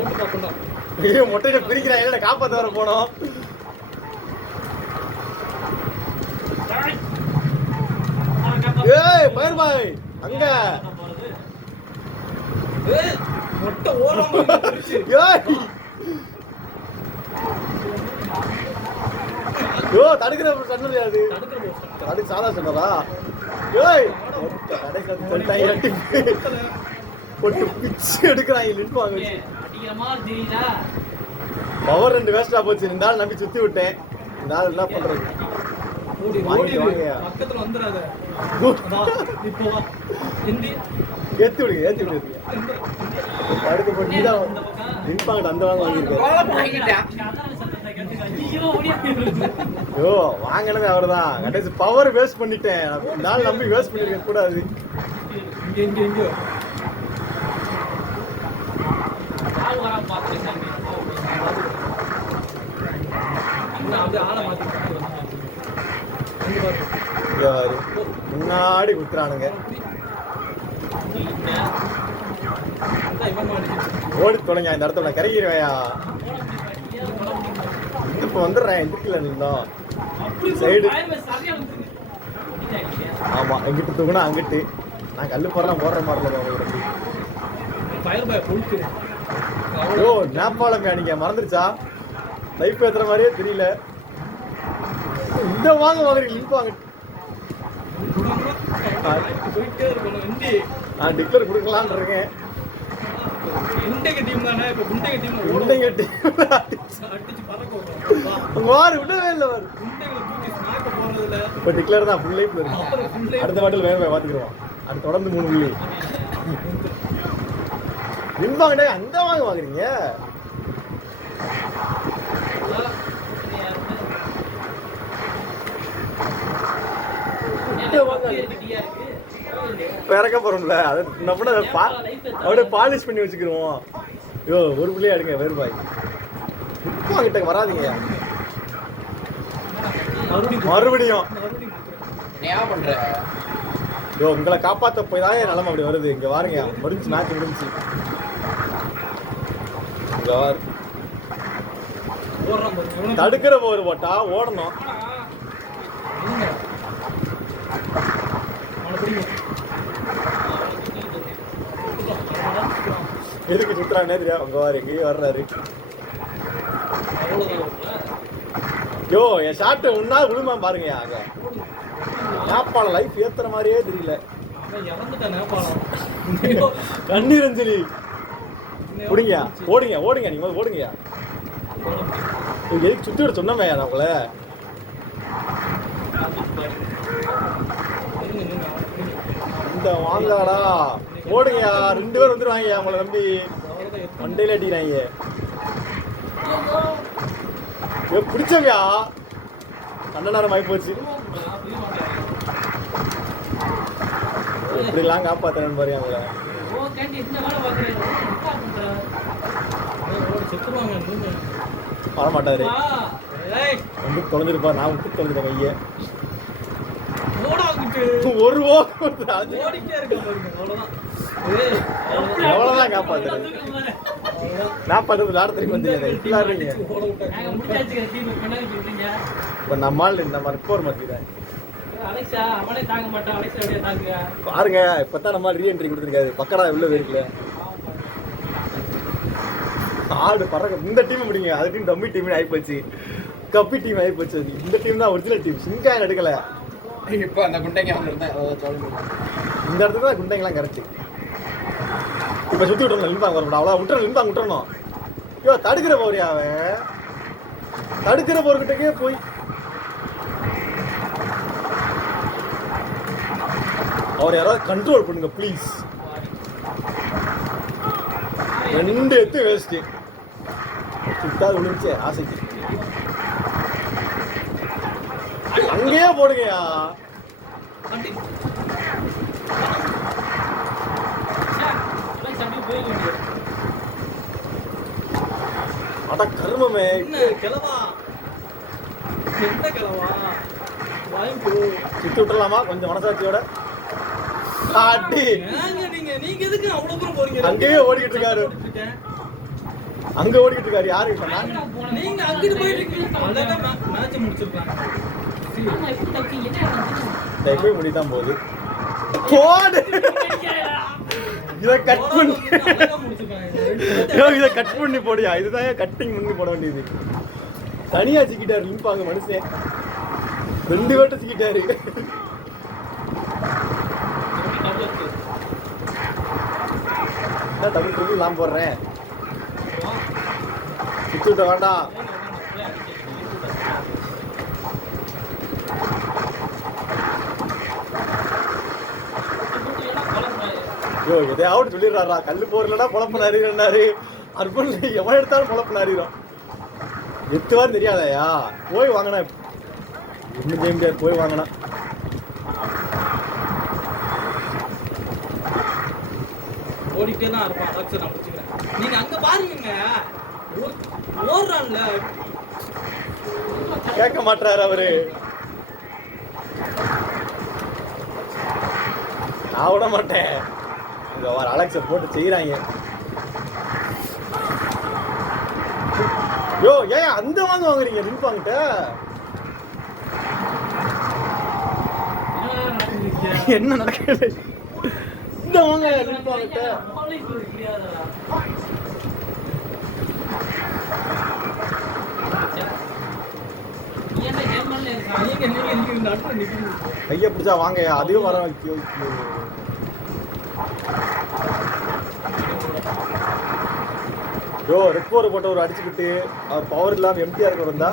போட்டு பார்க்கணும். ஐயோ மொட்டையை பிரிக்கிறான் என்ன காப்பாற்ற வர போனோம். ஏய் பயர் பாய் அங்க ஏய் மொட்டை ஓரமா ஏய் யோ தடுக்கிற சண்டை அது தடுக்கு சாதா சண்டா. ஏய் கடைக்கு போட்டு பிச்சு எடுக்கிறாங்க நிற்பாங்க. அடிக்கிற மாதிரி தெரியுதா? பவர் 2 வேஸ்டா போச்சு. இந்த நாள் நம்பி சுத்தி விட்டேன். இந்த நாள் என்ன பண்றது? பக்கத்துல வந்துடாத. இப்போ வா. ஹிந்தி ஏத்தி விடுங்க. படுக்க போட்டு நிற்பாங்க. அந்த வாங்க வாங்கியிருக்கேன். ஐயோ வாங்கினது அவர் தான். கடைசி பவர் வேஸ்ட் பண்ணிட்டேன். இந்த நாள் நம்பி வேஸ்ட் பண்ணிருக்க கூடாது. இங்க முன்னாடி குத்துறானுங்க. ஓடி தொடங்க இந்த இடத்துல கரைக்கிறவையா. இப்ப வந்துடுறேன். இதுக்குல இருந்தோம் சைடு. ஆமா எங்கிட்டு தூக்குனா அங்கிட்டு. நான் கல்லு போடுறேன் போடுற மாதிரி. ஓ நேபாளம் அன்னைக்கு மறந்துருச்சா? லைஃப் ஏத்துற மாதிரியே தெரியல. இந்த வாங்குறீங்க லிங்க் வாங்க. நான் டிக்ளேர் கொடுக்கலான்னு இருக்கேன். விடவே இல்லை. இப்போ டிக்ளேர் தான் ஃபுல் லைஃப்ல இருக்கு. அடுத்த வாட்டில் வேற பார்த்துக்கிறோம். அது தொடர்ந்து 3 புள்ளி லிங்க் வாங்கிட்டே அந்த வாங்குறீங்க. இறக்க போறோம்ல அது நம்ம அப்படியே பாலிஷ் பண்ணி வச்சுக்கிருவோம். ஐயோ ஒரு புள்ளியா எடுங்க வேறுபாய். கிட்ட வராதிங்க மறுபடியும். பண்ற ஐயோ உங்களை காப்பாற்ற போய் தான் நிலைமை அப்படி வருது. இங்க வாருங்க முடிஞ்சு மேட்ச் முடிஞ்சு. தடுக்கிற போர் போட்டா ஓடணும். எதுக்கு சுத்துறானே தெரியாது. உங்க வாரு எங்கேயும் வர்றாரு. யோ என் ஷாட்டு ஒன்னா விழுமா பாருங்க. அங்க நேபாளம் லைஃப் ஏத்துற மாதிரியே தெரியல. கண்ணீரஞ்சலி ஓடுங்க ஓடுங்க நீங்க ஓடுங்க. எதுக்கு சுத்தி விட சொன்னமே நான் உங்களை. இந்த வாங்காடா ஓடுங்கயா. 2 பேர் வந்துருவாங்க உங்களை நம்பி. மண்டையில அடிக்கிறாங்க. பிடிச்சவையா கண்ண நேரம் ஆகி போச்சு. இப்படிலாம் காப்பாத்தணும் பாரு அவங்கள. வரமாட்டாரு வந்து தொலைஞ்சிருப்பா. நான் விட்டு தொலைஞ்சிட்டேன் கைய. ஒரு எவ்வளவுதான் காப்பாத்துறது. நான் பண்றது விளையாடுறதுக்கு வந்து இப்ப நம்மால் நம்ம ரிப்போர் மாத்திக்கிறேன் பாருங்க. இப்பதான் நம்ம ரீஎன்ட்ரி கொடுத்துருக்காரு. பக்கடா உள்ள இருக்குல்ல ஆடு பறக்க. இந்த டீம் முடிங்க. அது டீம் டம்மி டீம் ஆயிப்போச்சு. கப்பி டீம் ஆயிப்போச்சு. இந்த டீம் தான் ஒரிஜினல் டீம். சிங்காயம் எடுக்கல. இப்போ அந்த குண்டைங்க இந்த இடத்துல தான் குண்டைங்கெல்லாம் கரெக்ட். இப்ப சுத்தி விட்டுறணும். லிம்பாங்க வரப்படா. அவ்வளோ விட்டுறணும். ஐயோ தடுக்கிற போறியா அவன். தடுக்கிற போர்கிட்டக்கே போய் அவர் யாராவது கண்ட்ரோல் பண்ணுங்க ப்ளீஸ். 2 எத்து வேஸ்ட். சுத்தாது விழுந்துச்சு ஆசைக்கு. அங்கேயே போடுங்கயா. அட கர்மமே கிளவா. எந்த கிளவா சுத்தி விட்டுலாமா கொஞ்சம் மனசாட்சியோட. நீங்க எதுக்கு அவ்வளவு தூரம் போறீங்க? அங்கேயே ஓடிக்கிட்டு இருக்காரு. அங்க ஓடிக்கிட்டு இருக்காரு யாரு சொன்னா? நீங்க அங்கிட்டு போயிட்டு இருக்கீங்க. அதான் மேட்ச் முடிச்சிருக்காங்க. போய் முடிதான் போகுது. போடு. இத கட் பண்ணி இத கட் பண்ணி போடியா. இதுதான் கட்டிங் பண்ணி போட வேண்டியது. தனியா சிக்கிட்டாரு லிம்பாங்க மனுஷன். 2 பேட்ட சிக்கிட்டாரு. நான் டபுள் ட்ரிபிள் நான் போடுறேன். சுத்த வேண்டாம். ஐயோ எதையாவது சொல்லிடுறாரா. கல்லு போறலன்னா பொழப்பு நாரிறாரு. அர்பன் எவன் எடுத்தாலும் பொழப்பு நாரிடும். 8 வாரம் தெரியாதயா. போய் வாங்கினா இன்னும் செய்ய முடியாது. போய் வாங்கினா ஓடிட்டே தான் இருப்பான். அலெக்ஸ் நான் பிடிச்சிக்கிறேன். நீங்க அங்க பாருங்க. ஓடுறான்ல. கேட்க மாட்டாரு அவரு. நான் விட மாட்டேன். இங்க வர அலெக்ஸை போட்டு செய்யறாங்க. யோ ஏன் அந்த வாங்குறீங்க லிம்பாங்கிட்ட? என்ன நடக்குது? இந்த வாங்க லிம்பாங்கிட்ட. கைய பிடிச்சா வாங்க. அதையும் வர வைக்க. யோ ரெட்போர் போட்ட ஒரு அடிச்சுக்கிட்டு அவர் பவர் இல்லாம எம்டியா இருக்க இருந்தா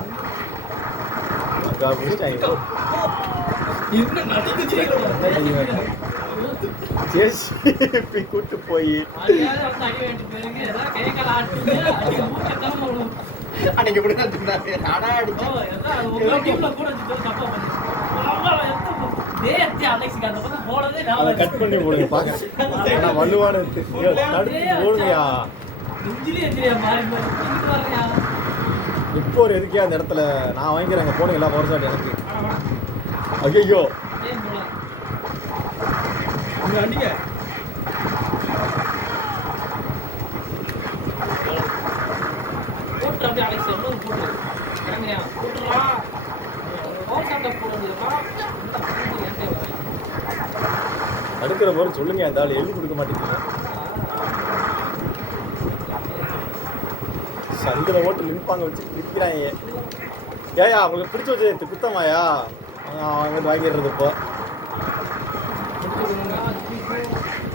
கூட்டு போய் அன்னைக்கு இப்படி தான் சொன்னாரு. நானா அடிச்சேன். அதை கட் பண்ணி போடுங்க பாக்க. வலுவான தடுத்து போடுங்கயா. இப்போ ஒரு எதுக்கே அந்த இடத்துல நான் வாங்கிக்கிறேங்க. போடுங்களா பவர் ஷாட் எனக்கு. ஐயோ அடிங்க. அடுக்கிற போற சொல்லுங்க. அந்த ஆள் எழுதி கொடுக்க மாட்டேங்குது. சந்திர ஓட்டு லிம்பாங்க வச்சு விற்கிறாங்க. ஏயா அவங்களுக்கு பிடிச்ச வச்சு குத்தமாயா அவங்க வாங்கிடுறது. இப்போ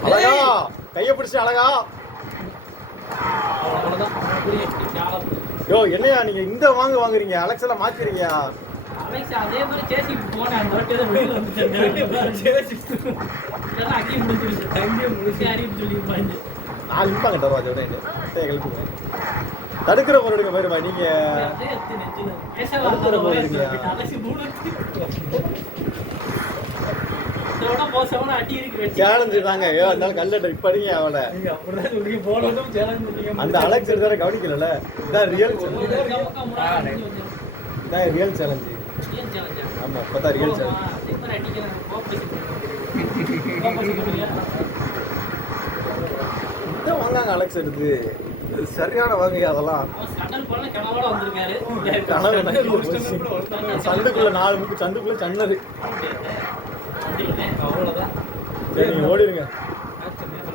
அழகா கையை பிடிச்சி அழகா. யோ என்னையா நீங்க இந்த வாங்குறீங்க? அலெக்ஸ் எல்லாம் மாத்திரீங்க. அதே மாதிரி சேசி போன அந்த வாட்டி வெளியில வந்துட்டாங்க. சேசி இதெல்லாம் அக்கி முடிஞ்சிருச்சு. டைம்லயே முடிச்சு அறிவு சொல்லிருப்பாங்க. நான் லிம்பாங்க தருவாங்க. உடனே கிளம்புங்க. தடுக்கிற போறீங்க பாருமா நீங்க. சேலஞ்சு தாங்க. அதனால கல்ல படிங்க அவளை. அந்த அலெக்ஸ் எடுத்தார கவனிக்கல. இதான் ரியல் ரியல் சேலஞ்சு. ஆமா இப்பதான் ரியல் சேலஞ்ச். இதான் வாங்காங்க அலெக்ஸ் எடுத்து. சரியான வாங்க. அதெல்லாம் சந்துக்குள்ள 4 முக்கு சந்துக்குள்ள சன்னது. சரி நீங்க ஓடிடுங்க.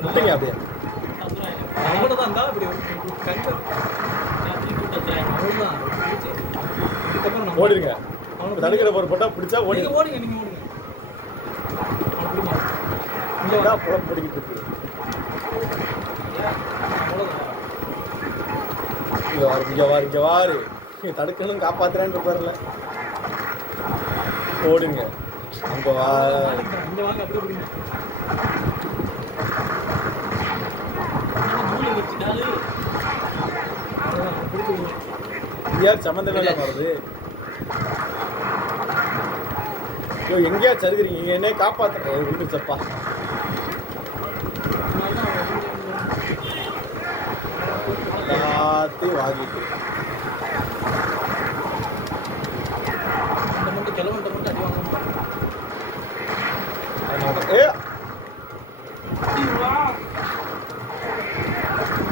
முட்டுங்க அப்படியே. ஓடிடுங்க. தடுக்கிற போற போட்டா பிடிச்சா ஓடிங்க. புலம் பிடிக்கிட்டு இருக்கு. இங்க வாரு. தடுக்கணும் காப்பாத்துறேன்னு பாருல. ஓடுங்க. அங்க வா. யார் சம்பந்தம் இல்லாம வருது. எங்கேயா சருகிறீங்க? நீங்க என்ன காப்பாத்த விட்டுச்சப்பா. எல்லாத்தையும் வாங்கிட்டு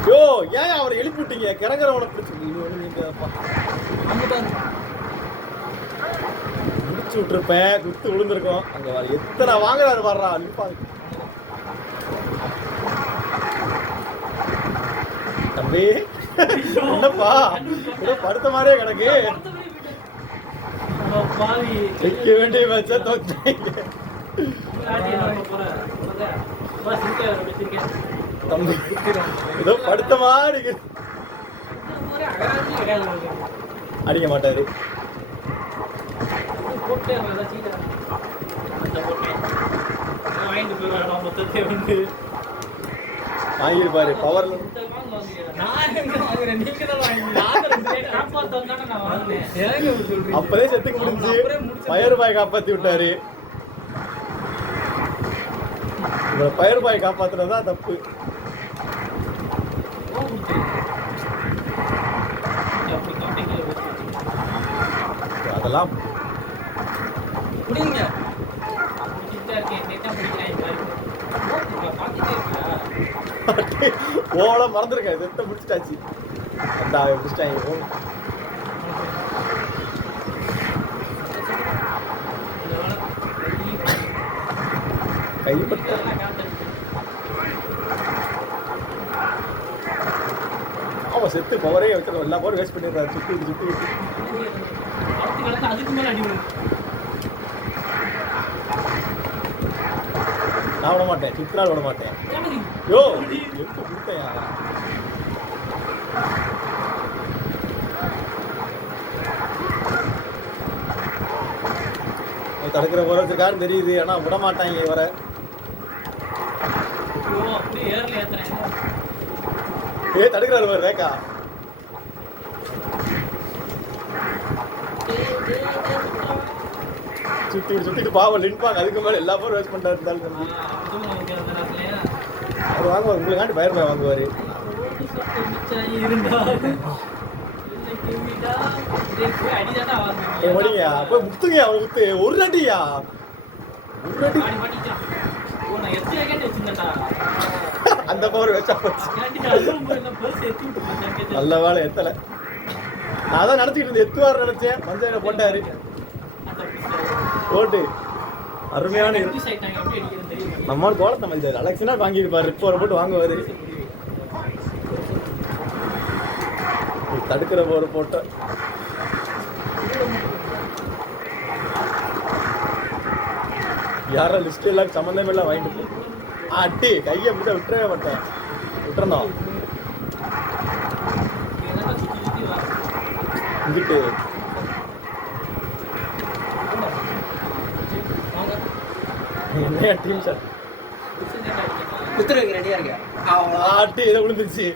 யோ ஏன் அவரை எழுப்பி விட்டீங்க கிறங்குறவனை பிடிச்சி நீங்கப்பா முடிச்சு விட்டுருப்பேன் குத்து விழுந்திருக்கோம் அங்க எத்தனை வாங்குறாரு வர்றா நிப்பாங்க தம்பி என்னப்பா ஏதோ படுத்த மாதிரியே கிடக்கு வைக்க வேண்டிய வச்சா தோச்சாங்க தம்பி ஏதோ படுத்த மாதிரி அடிக்க மாட்டாரு வாங்கிருப்பாரு பவர்ல அப்பதே செத்துக்கு முடிஞ்சு பயர்பாய் காப்பாத்தி விட்டாரு பயர்பாய் காப்பாத்துறதுதான் தப்பு அதெல்லாம் ஓட மறந்துருக்கேன் செத்த முடிச்சிட்டாச்சு அந்த முடிச்சிட்டாங்க கைப்பட்ட ஆமா செத்து பவரே வச்சு எல்லா பவரும் வேஸ்ட் பண்ணிடுறாரு சுத்தி சுத்தி நான் விட மாட்டேன் சித்ரால் விட மாட்டேன் யோ எப்ப கொடுத்தையா தடுக்கிற போற வச்சிருக்காருன்னு தெரியுது ஆனா விட மாட்டாங்க இவர தடுக்கிறாரு பாரு ரேகா சுத்திட்டு பாவம் நின்பாங்க அதுக்கு மேல எல்லா பேரும் வேஸ்ட் பண்றாரு இருந்தாலும் அவர் வாங்குவார் உங்களுக்காண்டி பயர் பாய் வாங்குவாரு மடிங்க போய் முத்துங்க அவன் முத்து ஒரு அடியா ஒரு அடி அந்த பவர் வச்சா போச்சு நல்ல வேலை எத்தலை நான் அதான் நினைச்சிட்டு இருந்தேன் எத்துவார் நினைச்சேன் மஞ்சள் போட்டாரு போட்டு அருமையான நம்ம கோலத்தை மஞ்சள் அலெக்ஷனா வாங்கிருப்பாரு இப்போ போட்டு வாங்குவாரு தடுக்கிற போற போட்ட யாரா லிஸ்ட் எல்லாம் சம்மந்தமே எல்லாம் வாங்கிட்டு அட்டி கையை அப்படியே விட்டுறவே மாட்டேன் விட்டுறணும் இங்கிட்டு என்ன டீம் சார் குத்துறதுக்கு ரெடியா இருக்க ஆட்டி இதை விழுந்துருச்சு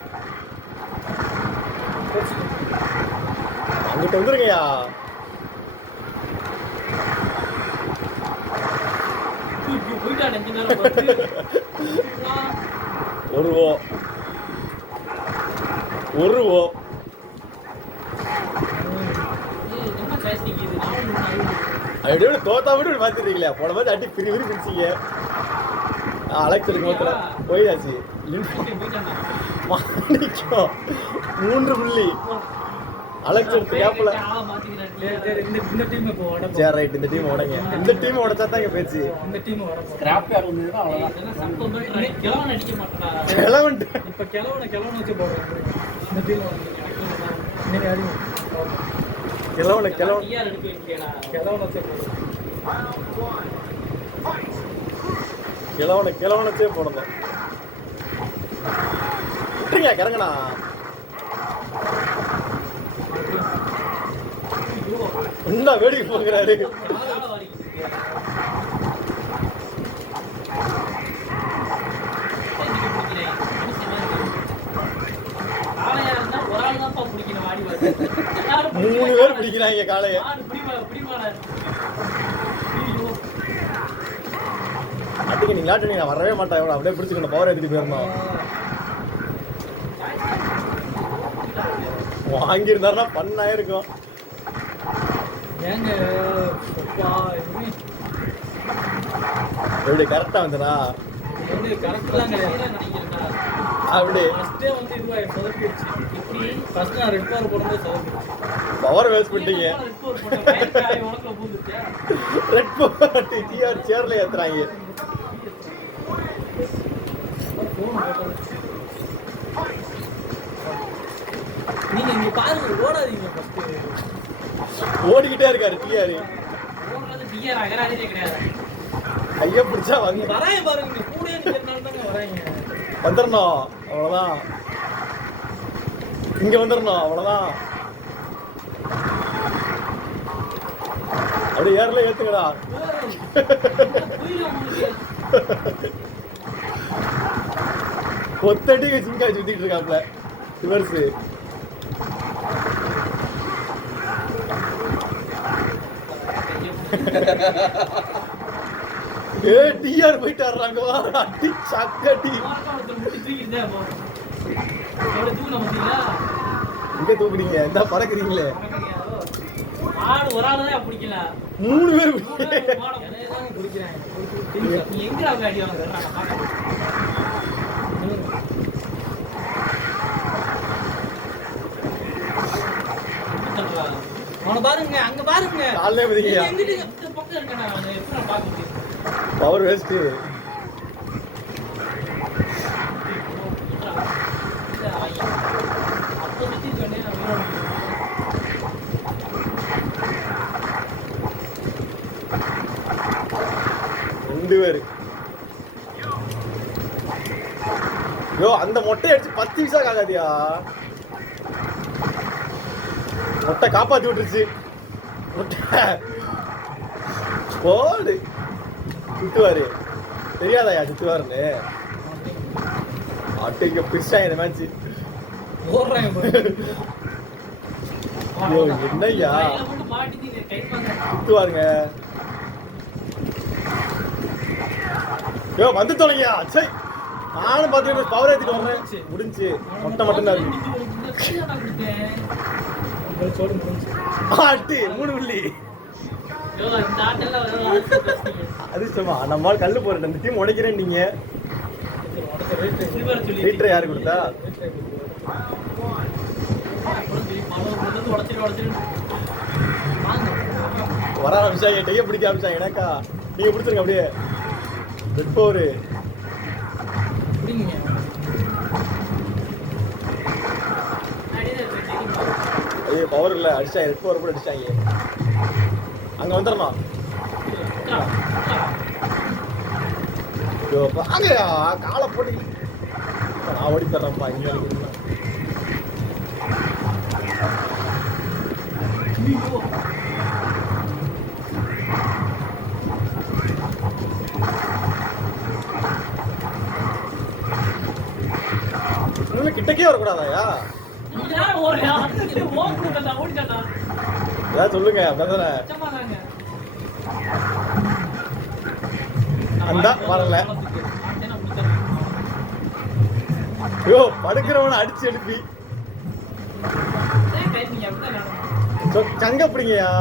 அங்கிட்ட வந்துருங்கய்யா ஒரு அப்படியே தோத்தா விட்டு மாத்திருக்கீங்களா போன மாதிரி அடி பிரி பிரிச்சிங்க அலெக்சருக்கு மொத்தம் போயாச்சு மாணிக்கம் 3 புள்ளி அலெக்சர் கேப்ல சரி ரைட் இந்த டீம் உடைங்க இந்த டீம் உடைச்சா தான் இங்க பேச்சு இந்த டீம் ஸ்கிராப் யார் வந்ததுன்னா அவ்வளவுதான் கிளவன் இப்ப கிளவன் வச்சு போடுறோம் இந்த டீம் நீங்க அடிங்க கிளவன் வச்சே போடணும் விட்டுருங்க கிறங்கண்ணா என்ன வேடிக்கை போகிறாரு மூணு பேர் பிடிக்கிறாங்க காளைய அட்டுக்கு நீங்க ஆட்டு நான் வரவே மாட்டேன் அப்படியே பிடிச்சிக்கணும் பவர் எடுத்துட்டு போயிடணும் வாங்கியிருந்தாருன்னா பண்ணாயிருக்கும் எப்படி கரெக்டா வந்தனா அப்படி ஃபர்ஸ்டே வந்து இதுவாகி சொதப்பிடுச்சு. இப்படி ஃபர்ஸ்ட் நான் ரெட் கவர் போடும்போது சொதப்பிடுச்சு. பவர் வேஸ்ட் பண்ணிட்டீங்க. ரெட் கவர் போட்டேன் உனக்குள்ள பூந்துச்சா ரெட் போட்டு டிஆர் சேர்ல ஏத்துறாங்க. நீங்க இங்க பாருங்க, ஓடாதீங்க. ஃபர்ஸ்ட் ஓடிக்கிட்டே இருக்காரு டிஆர். ஓடுறது டிஆர் அகராதே கிடையாது. கைய பிடிச்சா வந்து வராங்க பாருங்க, கூடயே நிக்கிறனால தாங்க வராங்க. வந்துடணும், அவ்வளவுதான். இங்க வந்துடணும், அவ்வளவுதான். அப்படியே ஏர்ல ஏத்துங்கடா. ஒத்தடி சிங்கா சுத்திட்டு இருக்காப்ல ரிவர்ஸ். ஏ டிஆர் போயிட்டு வர்றாங்க. அடி சக்கடி இங்க தூக்குறீங்க, இந்த பறக்குறீங்களே. ஆடு ஒரு ஆளு தான் பிடிக்கல, 3 பேர் பிடிக்கிறேன். எங்க அவங்க அடி வாங்க அவனை பாருங்க, அங்க பாருங்க. காலையிலே பதிங்க. எங்கிட்ட இந்த பக்கம் இருக்கேன், நான் எப்படி நான் பார்க்க முடியும்? Power waste. அப்போ சுத்திருக்கேன். 2 பேர். யோ அந்த மொட்டை அடிச்சு 10 நிமிஷம் ஆகாதியா. மொட்டை காப்பாத்தி விட்டுருச்சு. மொட்டை போடு சுத்துவாரு, தெரியாதாயா சுத்துவாருன்னு. அட்டைக்கு பிரிச்சா இந்த மேட்ச் என்னய்யா சுத்துவாருங்க. யோ வந்து தொலைங்கயா. சரி நானும் பார்த்துட்டு பவர் ஏற்றிட்டு வரேன். முடிஞ்சு மொட்டை மட்டும்தான் இருக்கு. ஆட்டு 3 புள்ளி. அதிர்ஷ்டமா நம்ம கல்லு போறேன். இந்த டீம் உடைக்கிறேன். நீங்க லீட்டர் யாரு கொடுத்தா? வர ஆரம்பிச்சாங்க, கையை பிடிக்க ஆரம்பிச்சாங்க. எனக்கா நீங்க பிடிச்சிருங்க அப்படியே. ரெட் பவர் ஐயோ பவர் இல்ல, அடிச்சாங்க. ரெட் பவர் கூட அடிச்சாங்க. அங்க வந்துடணும். ஐயோ வாங்கயா, காலை போட்டு நான் ஓடி தர்றேன்ப்பா. இங்க கிட்டக்கே வரக்கூடாதாயா? ஏதாவது சொல்லுங்க. அந்த வரல. ஐயோ படுக்கிறவன அடிச்சு எழுப்பி சங்க பிடிங்கயா.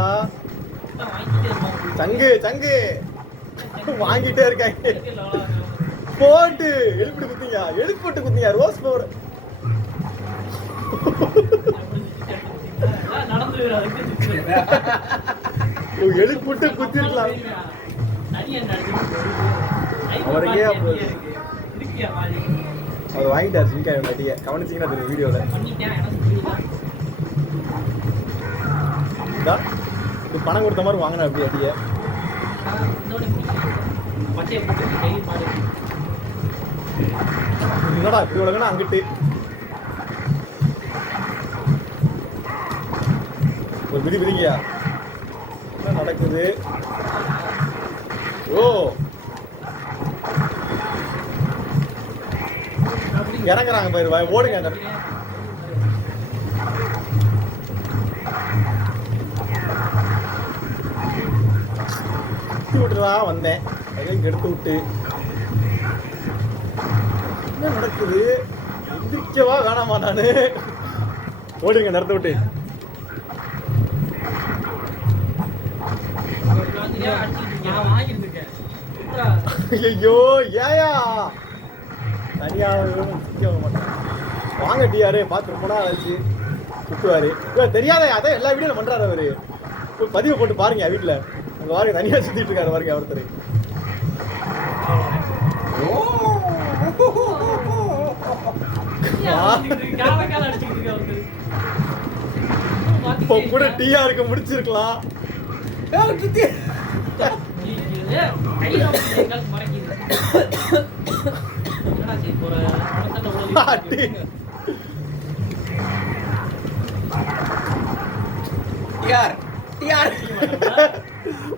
சங்கு சங்கு வாங்கிட்டே இருக்காங்க. போட்டு எழுப்பிட்டு குத்தியா, எழுப்பிட்டு குத்தியா. ரோஸ் பவர் எழுப்பிட்டு குத்திருக்கலாம். அவருக்கே அவர் வாங்கிட்டார் சிங்காய் நடிகை. கவனிச்சிங்கன்னா தெரியும் வீடியோல. இது பணம் கொடுத்த மாதிரி வாங்கின அப்படி அடிய. என்னடா இப்படி உலகனா அங்கிட்டு ஒரு விதி விதிங்கயா. என்ன நடக்குது? ஓ இறங்குறாங்க பாரு. ஓடுங்க. அந்த விட்டுதான் வந்தேன். அதையும் கெடுத்து விட்டு என்ன நடக்குது? எந்திரிக்கவா வேணாமா நானு? ஓடுங்க நடத்த விட்டு. ஐயோ ஏயா தனியாக சிக்க மாட்டேன். வாங்க டிஆர் பார்த்து ரொம்ப நாள் ஆச்சு சுற்றுவாரு. தெரியாத அதான் எல்லா வீடியோ பண்றாரு அவரு. போய் பதிவு போட்டு பாருங்க வீட்டில். அங்கே பாருங்க தனியாக சுத்திட்டு இருக்காரு பாருங்க ஒருத்தர். இப்போ கூட டிஆருக்கு முடிச்சிருக்கலாம்.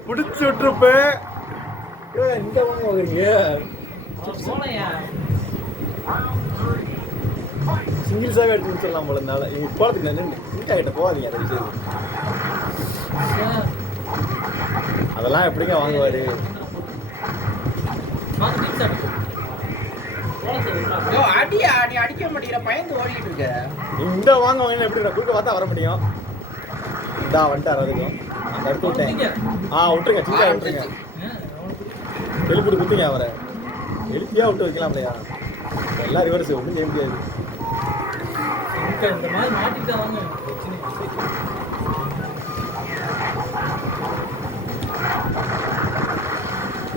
முடிச்சு விட்டுருப்பேன். இந்த வாங்க வாங்குறீங்க சிங்கிள்ஸாகவே எடுத்து கொடுத்துடலாம் போல. இருந்தால இங்கே போகிறதுக்கு நான் நீட்டா கிட்ட போகாதீங்க. அதை விஷயம் அதெல்லாம் எப்படிங்க வாங்குவாரு? அடிக்க மாட்டேங்கிற பயந்து ஓடிட்டு இருக்க. இந்த வாங்க வாங்க எப்படி குறுக்க பார்த்தா வர முடியும்? இந்தா வந்துட்டார். அதுக்கும் அந்த எடுத்து விட்டேன். விட்டுருங்க சிக்கா விட்டுருங்க. எழுப்பிட்டு குத்துங்க அவரை. எழுப்பியா விட்டு வைக்கலாம் இல்லையா? எல்லாம் ரிவர்ஸ் ஒன்றும் செய்ய முடியாது. இந்த மாதிரி மாட்டிட்டு வாங்க.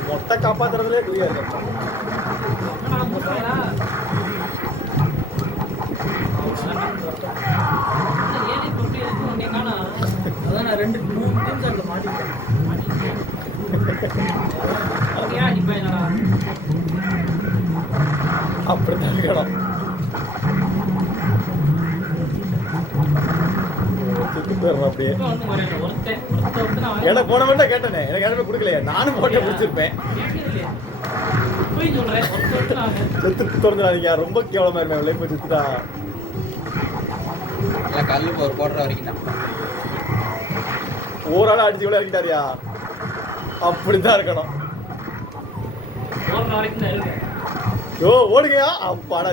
மொட்டை காப்பாத்துறதுலே குறியா இருக்கு. அதான் நான் 2-3 டைம்ஸ் அதில் மாட்டிட்டேன். அப்படித்தான் இருக்கணும். அப்படியே எனக்கு போன மட்டும் கேட்டேனே. எனக்கு யாருமே கொடுக்கலையா? நானும் போட்டே முடிச்சிருப்பேன். செத்து திறந்துடாதீங்க. ரொம்ப கேவலமா இருப்பேன். லைஃப் செத்துட்டா கல்லு ஒரு போடுற வரைக்கும் தான் ஓராள அடிச்சு கூட இறக்கிட்டாரியா? அப்படித்தான் இருக்கணும். ஓடுங்கயா. அப்பாடா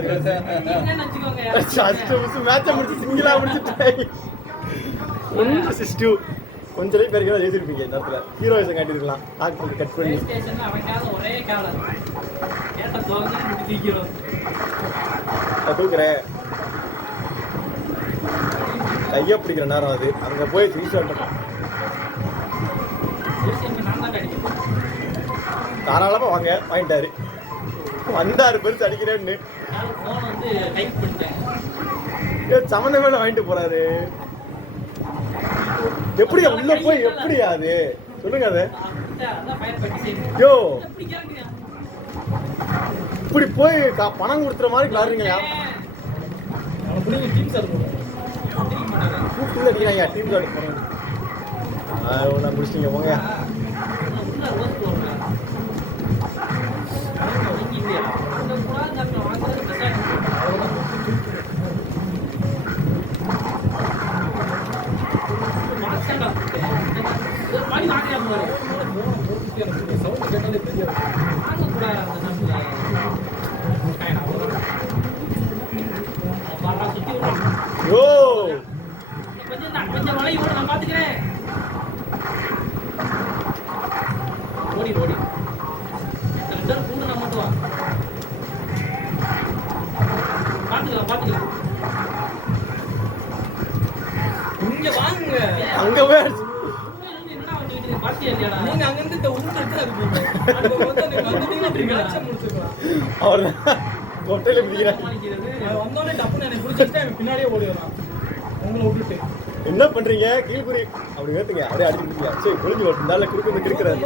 மேட்சை முடிச்சு சிங்கிளா முடிச்சுட்டேன். கொஞ்சம் பேருக்கு ஜெயிச்சிருப்பீங்க. இந்த இடத்துல ஹீரோயிசம் காட்டிருக்கலாம். ஆக்டர் கட் பண்ணி தூக்குறேன். கையை பிடிக்கிற நேரம் அது. அங்கே போய் தாராளமா வாங்க வாங்கிட்டாரு. வந்தாரு பெருசு அடிக்கிறேன்னு சம்மந்தமே வாங்கிட்டு போறாரு. எப்படியா உள்ள போய் எப்படியா அது சொல்லுங்க. அது யோ இப்படி போய் பணம் கொடுத்துற மாதிரி விளாடுறீங்களா? அடிக்கிறாங்க டீம் கார்டு நான் முடிச்சிட்டீங்க போங்க. கொஞ்சம் மழை ஓட நான் பாத்துக்கிறேன். ஓடி ஓடி கூட நான் மட்டும் வா. பாத்துக்கலாம் இங்க வாங்க. அங்க போய் நீங்க அங்க இருந்து அவர் கொட்டையில பிடிக்கிறார். வந்தோடனே டப்புன்னு எனக்கு பிடிச்சிட்டு பின்னாடியே ஓடிடலாம். உங்களை விட்டுட்டு என்ன பண்றீங்க? கீழ்புரி அப்படி ஏத்துங்க. அப்படியே அடிச்சு பிடிக்கல. சரி ஒளிஞ்சு வரட்டும். நல்ல குறுக்கு இருக்கிறாரு.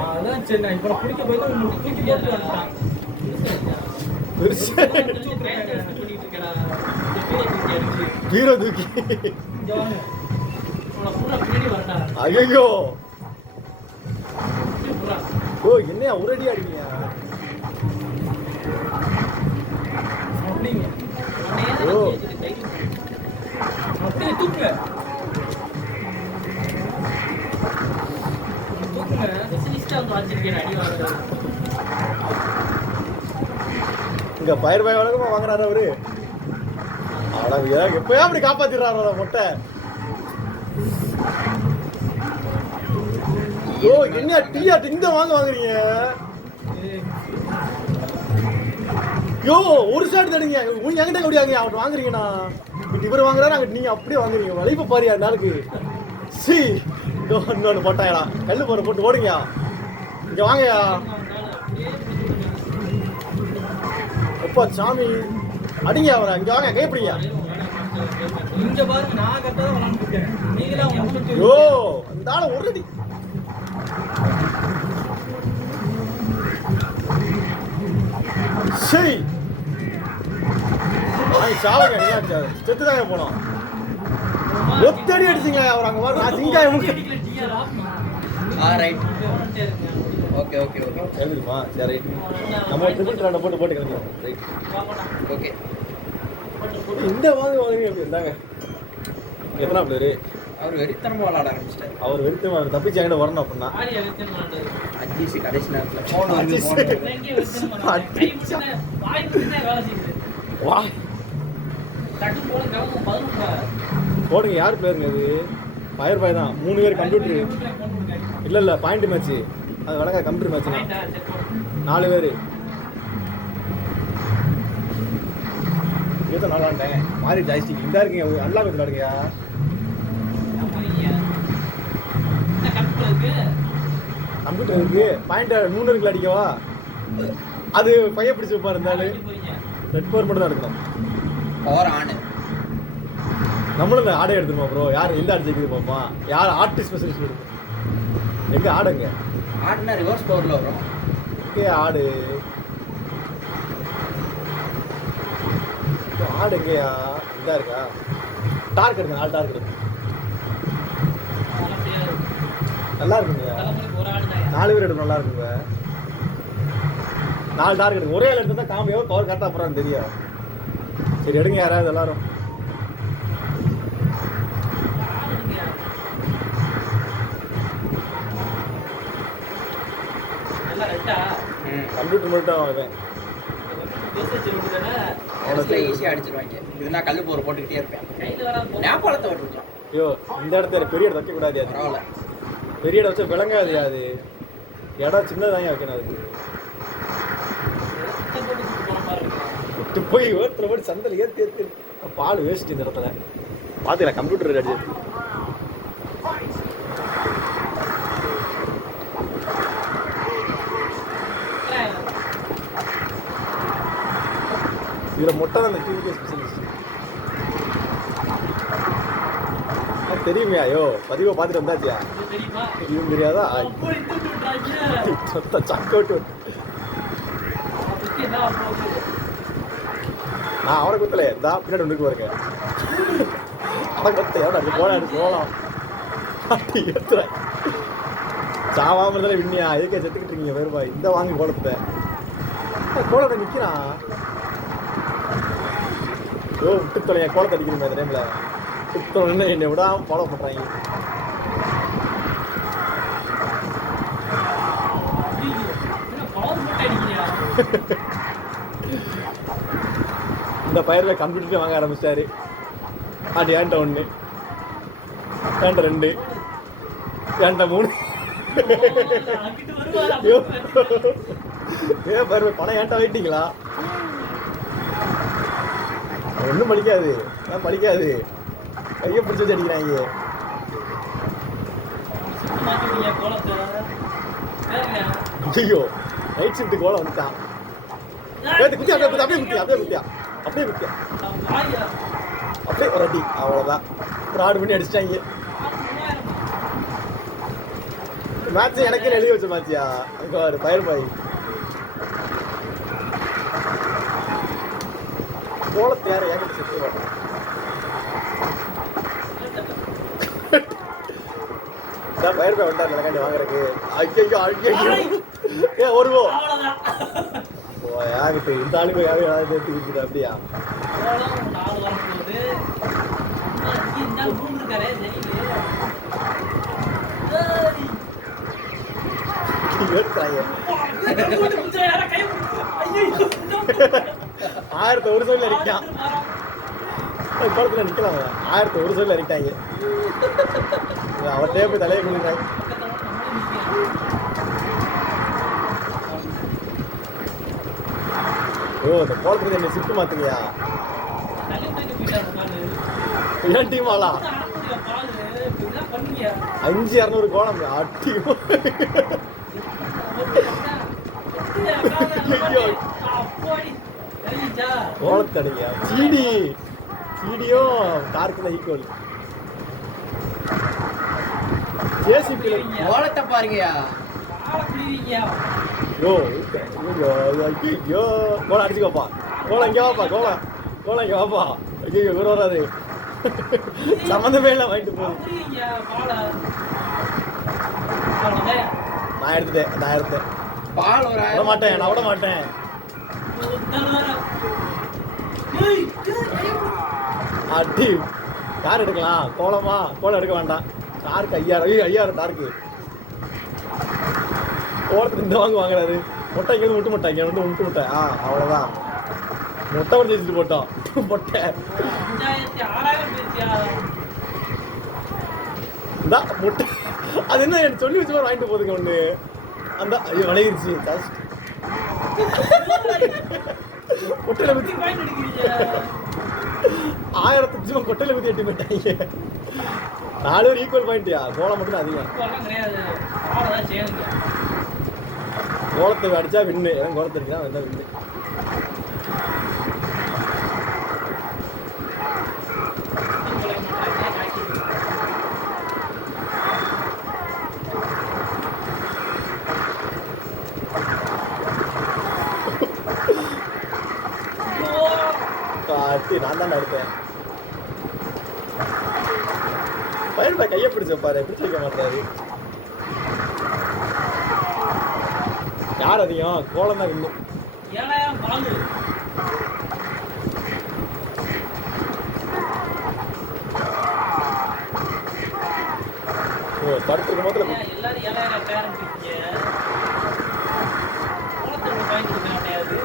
அதான் சரி. நான் இப்ப பிடிக்க போய் தான் உங்களுக்கு தூக்கி போட்டு வந்துட்டான். ஹீரோ தூக்கி ஐயோ ஓ என்னையா உரடி அடிக்கீங்க? ஓ அப்படியே தூக்குங்க. இங்க பயிர் பாய் வழக்கமா வாங்குறாரு அவரு. எப்பயா அப்படி காப்பாத்திடுறாரு மொட்டை. ஓ என்ன டீயா இங்க வாங்குறீங்க? யோ ஒரு ஷாட் தடுங்க உங்க எங்கிட்ட அப்படியாங்க அவன் வாங்குறீங்கண்ணா இவர் வாங்குறாரு அங்கிட்டு நீங்க அப்படியே வாங்குறீங்க வலிப்பு பாரு அந்த நாளுக்கு சி இன்னொன்று போட்டாங்களா கல்லு போற போட்டு ஓடுங்க இங்க வாங்கயா அப்பா சாமி அடிங்க அவரை இங்க வாங்க கைப்பிடிங்க இங்க பாருங்க நான் கரெக்டா தான் விளையாண்டுருக்கேன் நீங்களா யோ அந்த ஆளை ஒரு அடி சரி சாவுங்க நீங்க செத்து தாங்க போனோம் ஒத்தடி அடிச்சிங்க அவர் அங்க பாரு நான் சிங்காயம் ரைட் ஓகே ஓகே ஓகே எழுதுமா சரி ரைட் நம்ம ட்ரிபிள் ட்ராண்ட் போட்டு போட்டு கிளம்பலாம் ரைட் ஓகே இந்த வாங்குறீங்க அப்படி இருந்தாங்க எத்தனை பிளேரு அவர் வெறித்தனமா விளையாட ஆரம்பிச்சிட்டாரு அவர் வெறுத்து அவர் தப்பிச்சு என்கிட்ட வரணும் அப்படின்னா அஜிசி கடைசி நேரத்தில் ஃபோன் வந்து வா போடுங்க யார் பிளேருங்க அது ஃபயர் பாய் தான் 3 பேர் கம்ப்யூட்டர் இல்லை பாயிண்ட் மேட்ச்சு அது வழக்கா கம்ப்யூட்டர் மேட்ச்னா 4 பேர் ஏதோ நல்லாண்டேன் மாறி ஜாய்ஸ்டிக் இந்த இருக்கீங்க அன்லாக் விளையாடுங்கயா கம்ப்யூட்டர் இருக்கு பாயிண்ட் 3 இருக்குல்ல அடிக்கவா அது பைய பிடிச்சி வைப்பா இருந்தாலும் ரெட் பவர் மட்டும் தான் எடுக்கணும் பவர் ஆனு நம்மளும் இந்த ஆடை எடுத்துருமா ப்ரோ யார் எந்த ஆடு ஜெயிக்குது பார்ப்போம் யார் ஆர்ட் ஸ்பெஷலிஸ்ட் எடுக்கும் எங்க ஆடுங்க ஆடுனா ரிவர்ஸ் பவர்ல வரும் எங்கே ஆடு ஆடு எங்கேயா இதா இருக்கா டார்க் எடுங்க 4 டார்க் எடுங்க நல்லா இருக்குங்க 4 பேர் எடுக்கும் நல்லா இருக்குங்க 4 டார்க் எடுங்க ஒரே ஆள் எடுத்து தான் காம்பியோ கவர் கரெக்டாக போகிறான்னு தெரியும் சரி எடுங்க யாராவது எல்லாரும் கம்ப்யூட்டர் மட்டும் அவன் ஈஸியாக அடிச்சிருவாங்க இதுனா கல்லு போற போட்டுக்கிட்டே இருப்பேன் நேபாளத்தை விட்டுருக்கலாம் ஐயோ இந்த இடத்துல பெரிய இடம் வைக்கக்கூடாது அது பரவாயில்ல பெரிய இடம் வச்சா விளங்காது அது இடம் சின்னதாங்க வைக்கணும் அதுக்கு விட்டு போய் ஒருத்தர் போய் சந்தையில் ஏற்றி பால் வேஸ்ட் இந்த இடத்துல பார்த்துக்கலாம் கம்ப்யூட்டர் அடிச்சு இதில் மொட்டை தான் இந்த டிவிக்கே ஸ்பெஷலிஸ்ட் தெரியுமே ஐயோ பதிவை பார்த்துட்டு வந்தாச்சியா இதுவும் தெரியாதா சொத்த சக்கோட்டு நான் அவரை குத்தல எந்தா பின்னாடி ஒன்றுக்கு வருங்க அவனை குத்த எவ்வளோ அது போன அடிச்சு போகலாம் அப்படி ஏற்றுறேன் சாவாம இருந்தாலும் விண்ணியா எதுக்கே செத்துக்கிட்டு இருக்கீங்க வேறுபா இந்த வாங்கி கோலத்தை கோலத்தை நிற்கிறான் ஓ விட்டு தொலைங்க கோலத்தை அடிக்கிறீங்க அந்த டைமில் விட்டு என்னை விடாமல் ஃபாலோ பண்ணுறாங்க இந்த பயிர்வை கம்ப்யூட்டர் வாங்க ஆரம்பிச்சாரு அது ஏன்ட்ட 1 ஏன்ட்ட 2 ஏன்ட்ட 3 ஏன் பயிர்வை பணம் ஏன்ட்ட வைட்டீங்களா ஒன்றும் படிக்காது படிக்காது கையை பிடிச்சி வச்சு அடிக்கிறாங்க ஐயோ நைட் ஷிஃப்ட் கோலம் வந்துட்டான் குத்தி அப்படியே குத்தியா அப்படியே ஒரு அடி அவ்வளோதான் ஃப்ராட் பண்ணி அடிச்சிட்டாங்க மேட்ச் எனக்கே எழுதி வச்ச மேட்சியா அங்கே ஒரு பயிர் பாய் கோலத்தை யாரும் ஏங்கிட்டு செத்து பயிர் பாய் வந்தார் நிலக்காண்டி வாங்குறதுக்கு ஐயோ ஏ வருவோ யாருக்கு இந்த ஆளுக்கு யாரும் சேர்த்து கொடுத்துட்டு அப்படியா ஆயிரத்தி ஒரு சொல்ல அடிக்கான் குளத்துல நிக்கலாம் 1001 சொல்ல அடிட்டாங்க அவர்கிட்டே போய் தலையை குளிக்கிறாங்க ஓ இந்த கோலத்துக்கு என்ன சிட்டு மாத்துங்கயா தள்ளி தூக்கி போயிட்டாரு பாலு. ஏன் டீம் ஆளா ஆடக்கூடிய பாலு இப்படிதான் பண்ணுவியா? 5-200 கோலம் அட்டி அப்படி தெரிஞ்சா கோலத்தடியா சீடியும் கார்க்கு ஈக்குவல் ஜேசிபி ஓலத்தை பாருங்கயா. பால பிடிவீங்க. யோ ஐயோ கோலம் அடிச்சுக்கோப்பா கோலம் இங்கே வாப்பா கோலம் இங்கே வாப்பா ஐயோ கூட வராது சம்மந்தமே இல்லை வாங்கிட்டு போகுது பிடிவீங்க பால. அவ்வளவுதான். நான் எடுத்தேன் பால் ஒரு விட மாட்டேன் நான் விட மாட்டேன் அடி கார் எடுக்கலாம் கோலம் எடுக்க வேண்டாம் காருக்கு 5000 காருக்கு கோலத்துக்கு இந்த வாங்குறாரு முட்டை இங்கே முட்டு முட்டை இங்கே வந்து முட்டு முட்டை அவ்வளோதான் முட்டை கூட ஜெயிச்சுட்டு போட்டோம் முட்டை 5000 பேசியா? இந்தா முட்டை அது என்ன எனக்கு சொல்லி வச்சு மாதிரி வாங்கிட்டு போதுங்க ஒன்று அந்த ஐயோ விளையிருச்சு கொட்டையில ஊற்றி பாயிண்ட் அடிக்கிறீங்க. 1000 கொட்டையில ஊற்றி எட்டி போயிட்டாங்க 4 பேர் ஈக்குவல் பாயிண்ட்டியா கோலம் மட்டும் அதிகம் இப்பெல்லாம் கிடையாது. பாலதான் செய்யணுங்க. கோலத்தை அடிச்சா வின்னு கோலத்தை அடிச்சா வந்தா வின்னு காட்டி நான் தான் எடுத்தேன் பையன் கையை பிடிச்ச பாரு பிடிச்ச வைக்க மாட்டாரு யார் அதிகம் கோலம் தான் வின்னு 7000 பாலு. படுத்துருக்கும் போதுல ஏன் எல்லாரும் 7000 பேரண்ட் இருக்கீங்க? கோலத்துல பாயிண்ட் கொடுக்க முடியாது.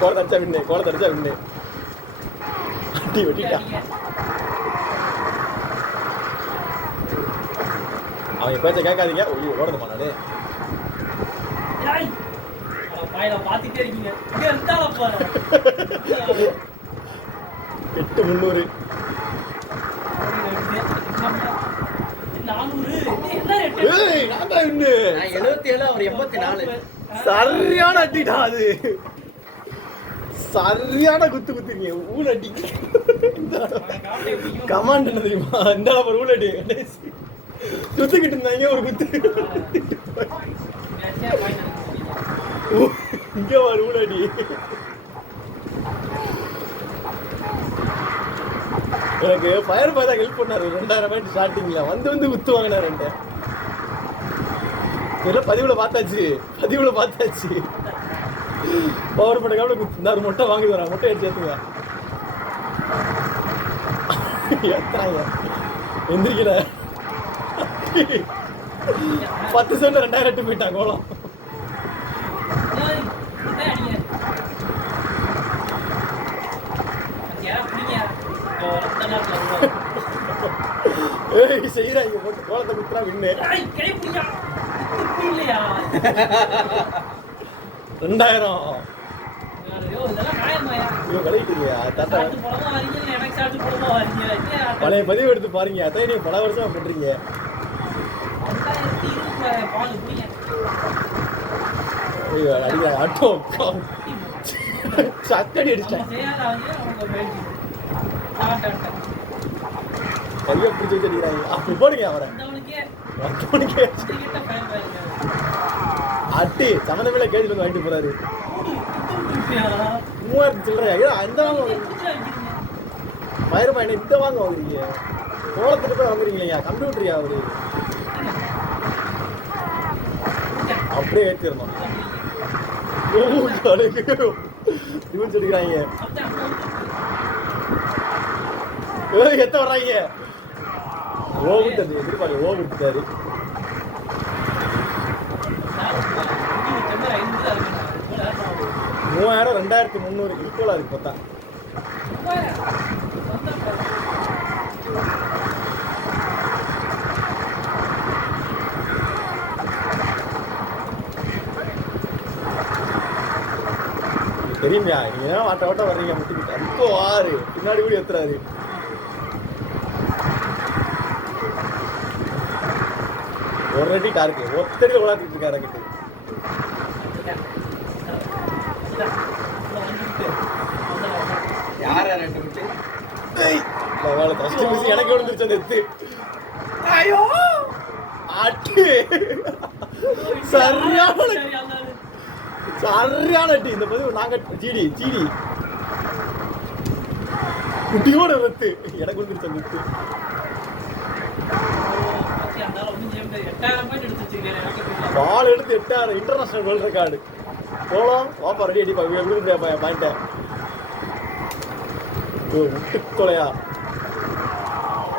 கோலத்தை அடிச்சா வின்னு அடி வெட்டிட்டா அவங்க பேச்ச கேட்காதீங்க ஓடுது மாநாடு ஏய், அட பாயில பாத்துட்டே இருக்கீங்க. இங்க இருந்தால பாரு. 8300 400. என்ன ரேட்? ஏய் நான் தான் வின்னு நான் 77 அவர் 84. சரியான அடிடா அது சரியான குத்துறீங்க ஊழடி கமாண்ட் என்ன தெரியுமா இந்த ஒரு ஊழடி சுத்திக்கிட்டு இருந்தாங்க ஒரு குத்து இங்க ஒரு ஊழடி எனக்கு ஃபயர் பாய் தான் ஹெல்ப் பண்ணாரு 2000 பாயிண்ட் ஸ்டார்டிங்ல வந்து குத்து வாங்கினார் ரெண்டு இதெல்லாம் பதிவுல பார்த்தாச்சு பவர் பண்ண காப்பில் குத்து முட்டை வாங்கி வரேன் முட்டை எடுத்து ஏற்றுங்க ஏத்துறாங்க எந்திரிக்கல 10 செகண்ட் 2000 எட்டு போயிட்டான் கோலம் ஏய் செய்யறாங்க போட்டு கோலத்தை குத்துறா வின்னு 2000 கழிட்டுலையா தாத்தா பழைய பதிவு எடுத்து பாருங்க அதான் நீங்க பல வருஷமா பண்றீங்க அடிக்க ஆட்டோ சக்கடி அடிச்சிட்டேன் கையை பிடிச்சி வச்சு அடிக்கிறாங்க அப்படி போடுங்க அவரை அட்டி சம்மந்தமே கேஜில இருந்து வாங்கிட்டு போறாரு 3000 சொல்றேன் அந்த பயிர் என்ன இந்த வாங்க வாங்குறீங்க கோலத்துக்கு போய் வாங்குறீங்களா கம்ப்யூட்டரியா அவரு அப்படியே ஏற்றிடணும் இவன் சொல்லிக்கிறாங்க எத்த வர்றாங்க ஓவிட்டது எதிர்பார்க்க ஓவிட்டாரு 3000 2300 ஈக்குவலா இருக்கு பார்த்தா தெரியுமியா நீங்க ஏன் வாட்ட வாட்ட வர்றீங்க முட்டிக்கிட்டு இப்போ ஆறு பின்னாடி கூட எத்துறாரு ஒரு ரெட்டி டாருக்கு ஒத்தடி உலாத்திட்டு இருக்காரு கிட்ட யார 2 முட்டு ஃபர்ஸ்ட் மிஸ் எனக்கு விழுந்துருச்சு அந்த எத்து ஐயோ அட்டு சரியான அட்டி இந்த பதிவு நாங்க ஜிடி குட்டியோட ரத்து எனக்கு வந்துருச்சு அந்த எத்து பால் எடுத்து 8000 இன்டர்நேஷனல் வேர்ல்ட் ரெக்கார்டு போலாம் வாப்பா ரெடி அடிப்பா எப்படி பாயிண்ட விட்டு தொலையா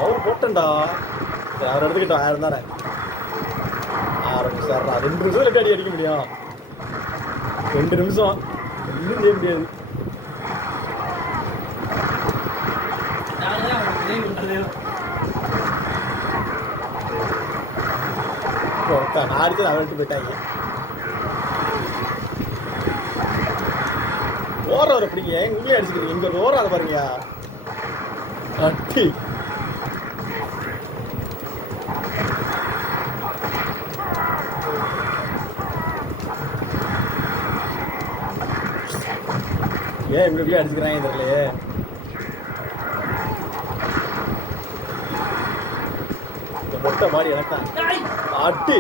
அவர் போட்டேன்டா அவர் எடுத்துக்கிட்டோம் 1000 தானே ஆரம்பிச்சாரா 2 நிமிஷம் எப்படி அடி அடிக்க முடியும் 2 நிமிஷம் இன்னும் செய்ய முடியாது நான் அடிச்சது அவர்கிட்ட போயிட்டாங்க ஓரம் அப்படிங்க எங்க உள்ளே அடிச்சுக்கிறீங்க இங்க ஒரு ஓரம் அதை பாருங்க அட்டி ஏன் இப்படி அடிச்சுக்கிறாங்க தெரியலையே இந்த மொட்டை மாடி எனக்கான் அட்டி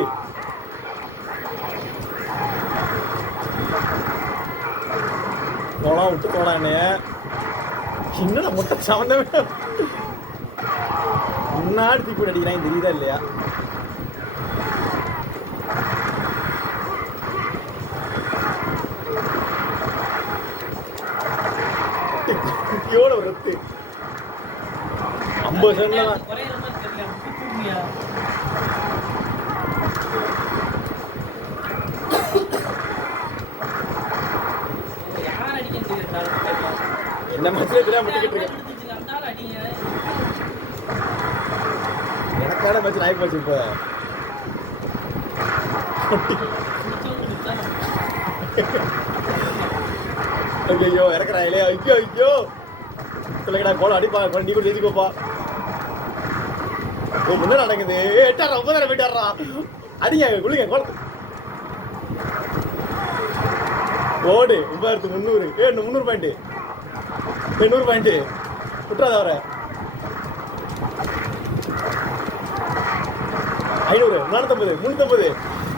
போலாம் விட்டு போலாம் என்னைய என்னடா மொட்டை சவந்தமே முன்னாடி தீப்பி அடிக்கிறாங்க தெரியுதா இல்லையா குட்டியோட ஒரு ரத்து 50 சென்ட்ல என்ன மனசுல தெரியாம முட்டிக்கிட்டு இருக்கேன் எனக்கான மேட்ச் நாய் போச்சு இப்ப ஐயோ இறக்குறாங்களே ஐயோ பிள்ளைங்கடா கோலம் அடிப்பா நீ கூட ஜெயிச்சுக்கோப்பா முன்ன நடக்குது 8 9 போயிட்டாரா அடிங்க குளிங்க கோலத்து ஓடு 9300 300 பாயிண்ட் 100 பாயிண்ட் விட்டுறாத அவரை 500 450 350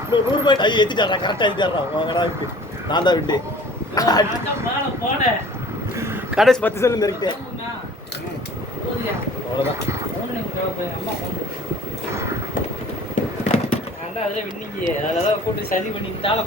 இன்னும் 100 பாயிண்ட் ஐயோ ஏத்திட்டாரா கரெக்டா ஏத்திட்டாரா வாங்கடா விட்டு நான் தான் விட்டு கடைசி 10 செல் இருக்கேன் அவ்வளோதான் அதில் வின்னிங்க அதெல்லாம் போட்டு சரி பண்ணிட்டாலும்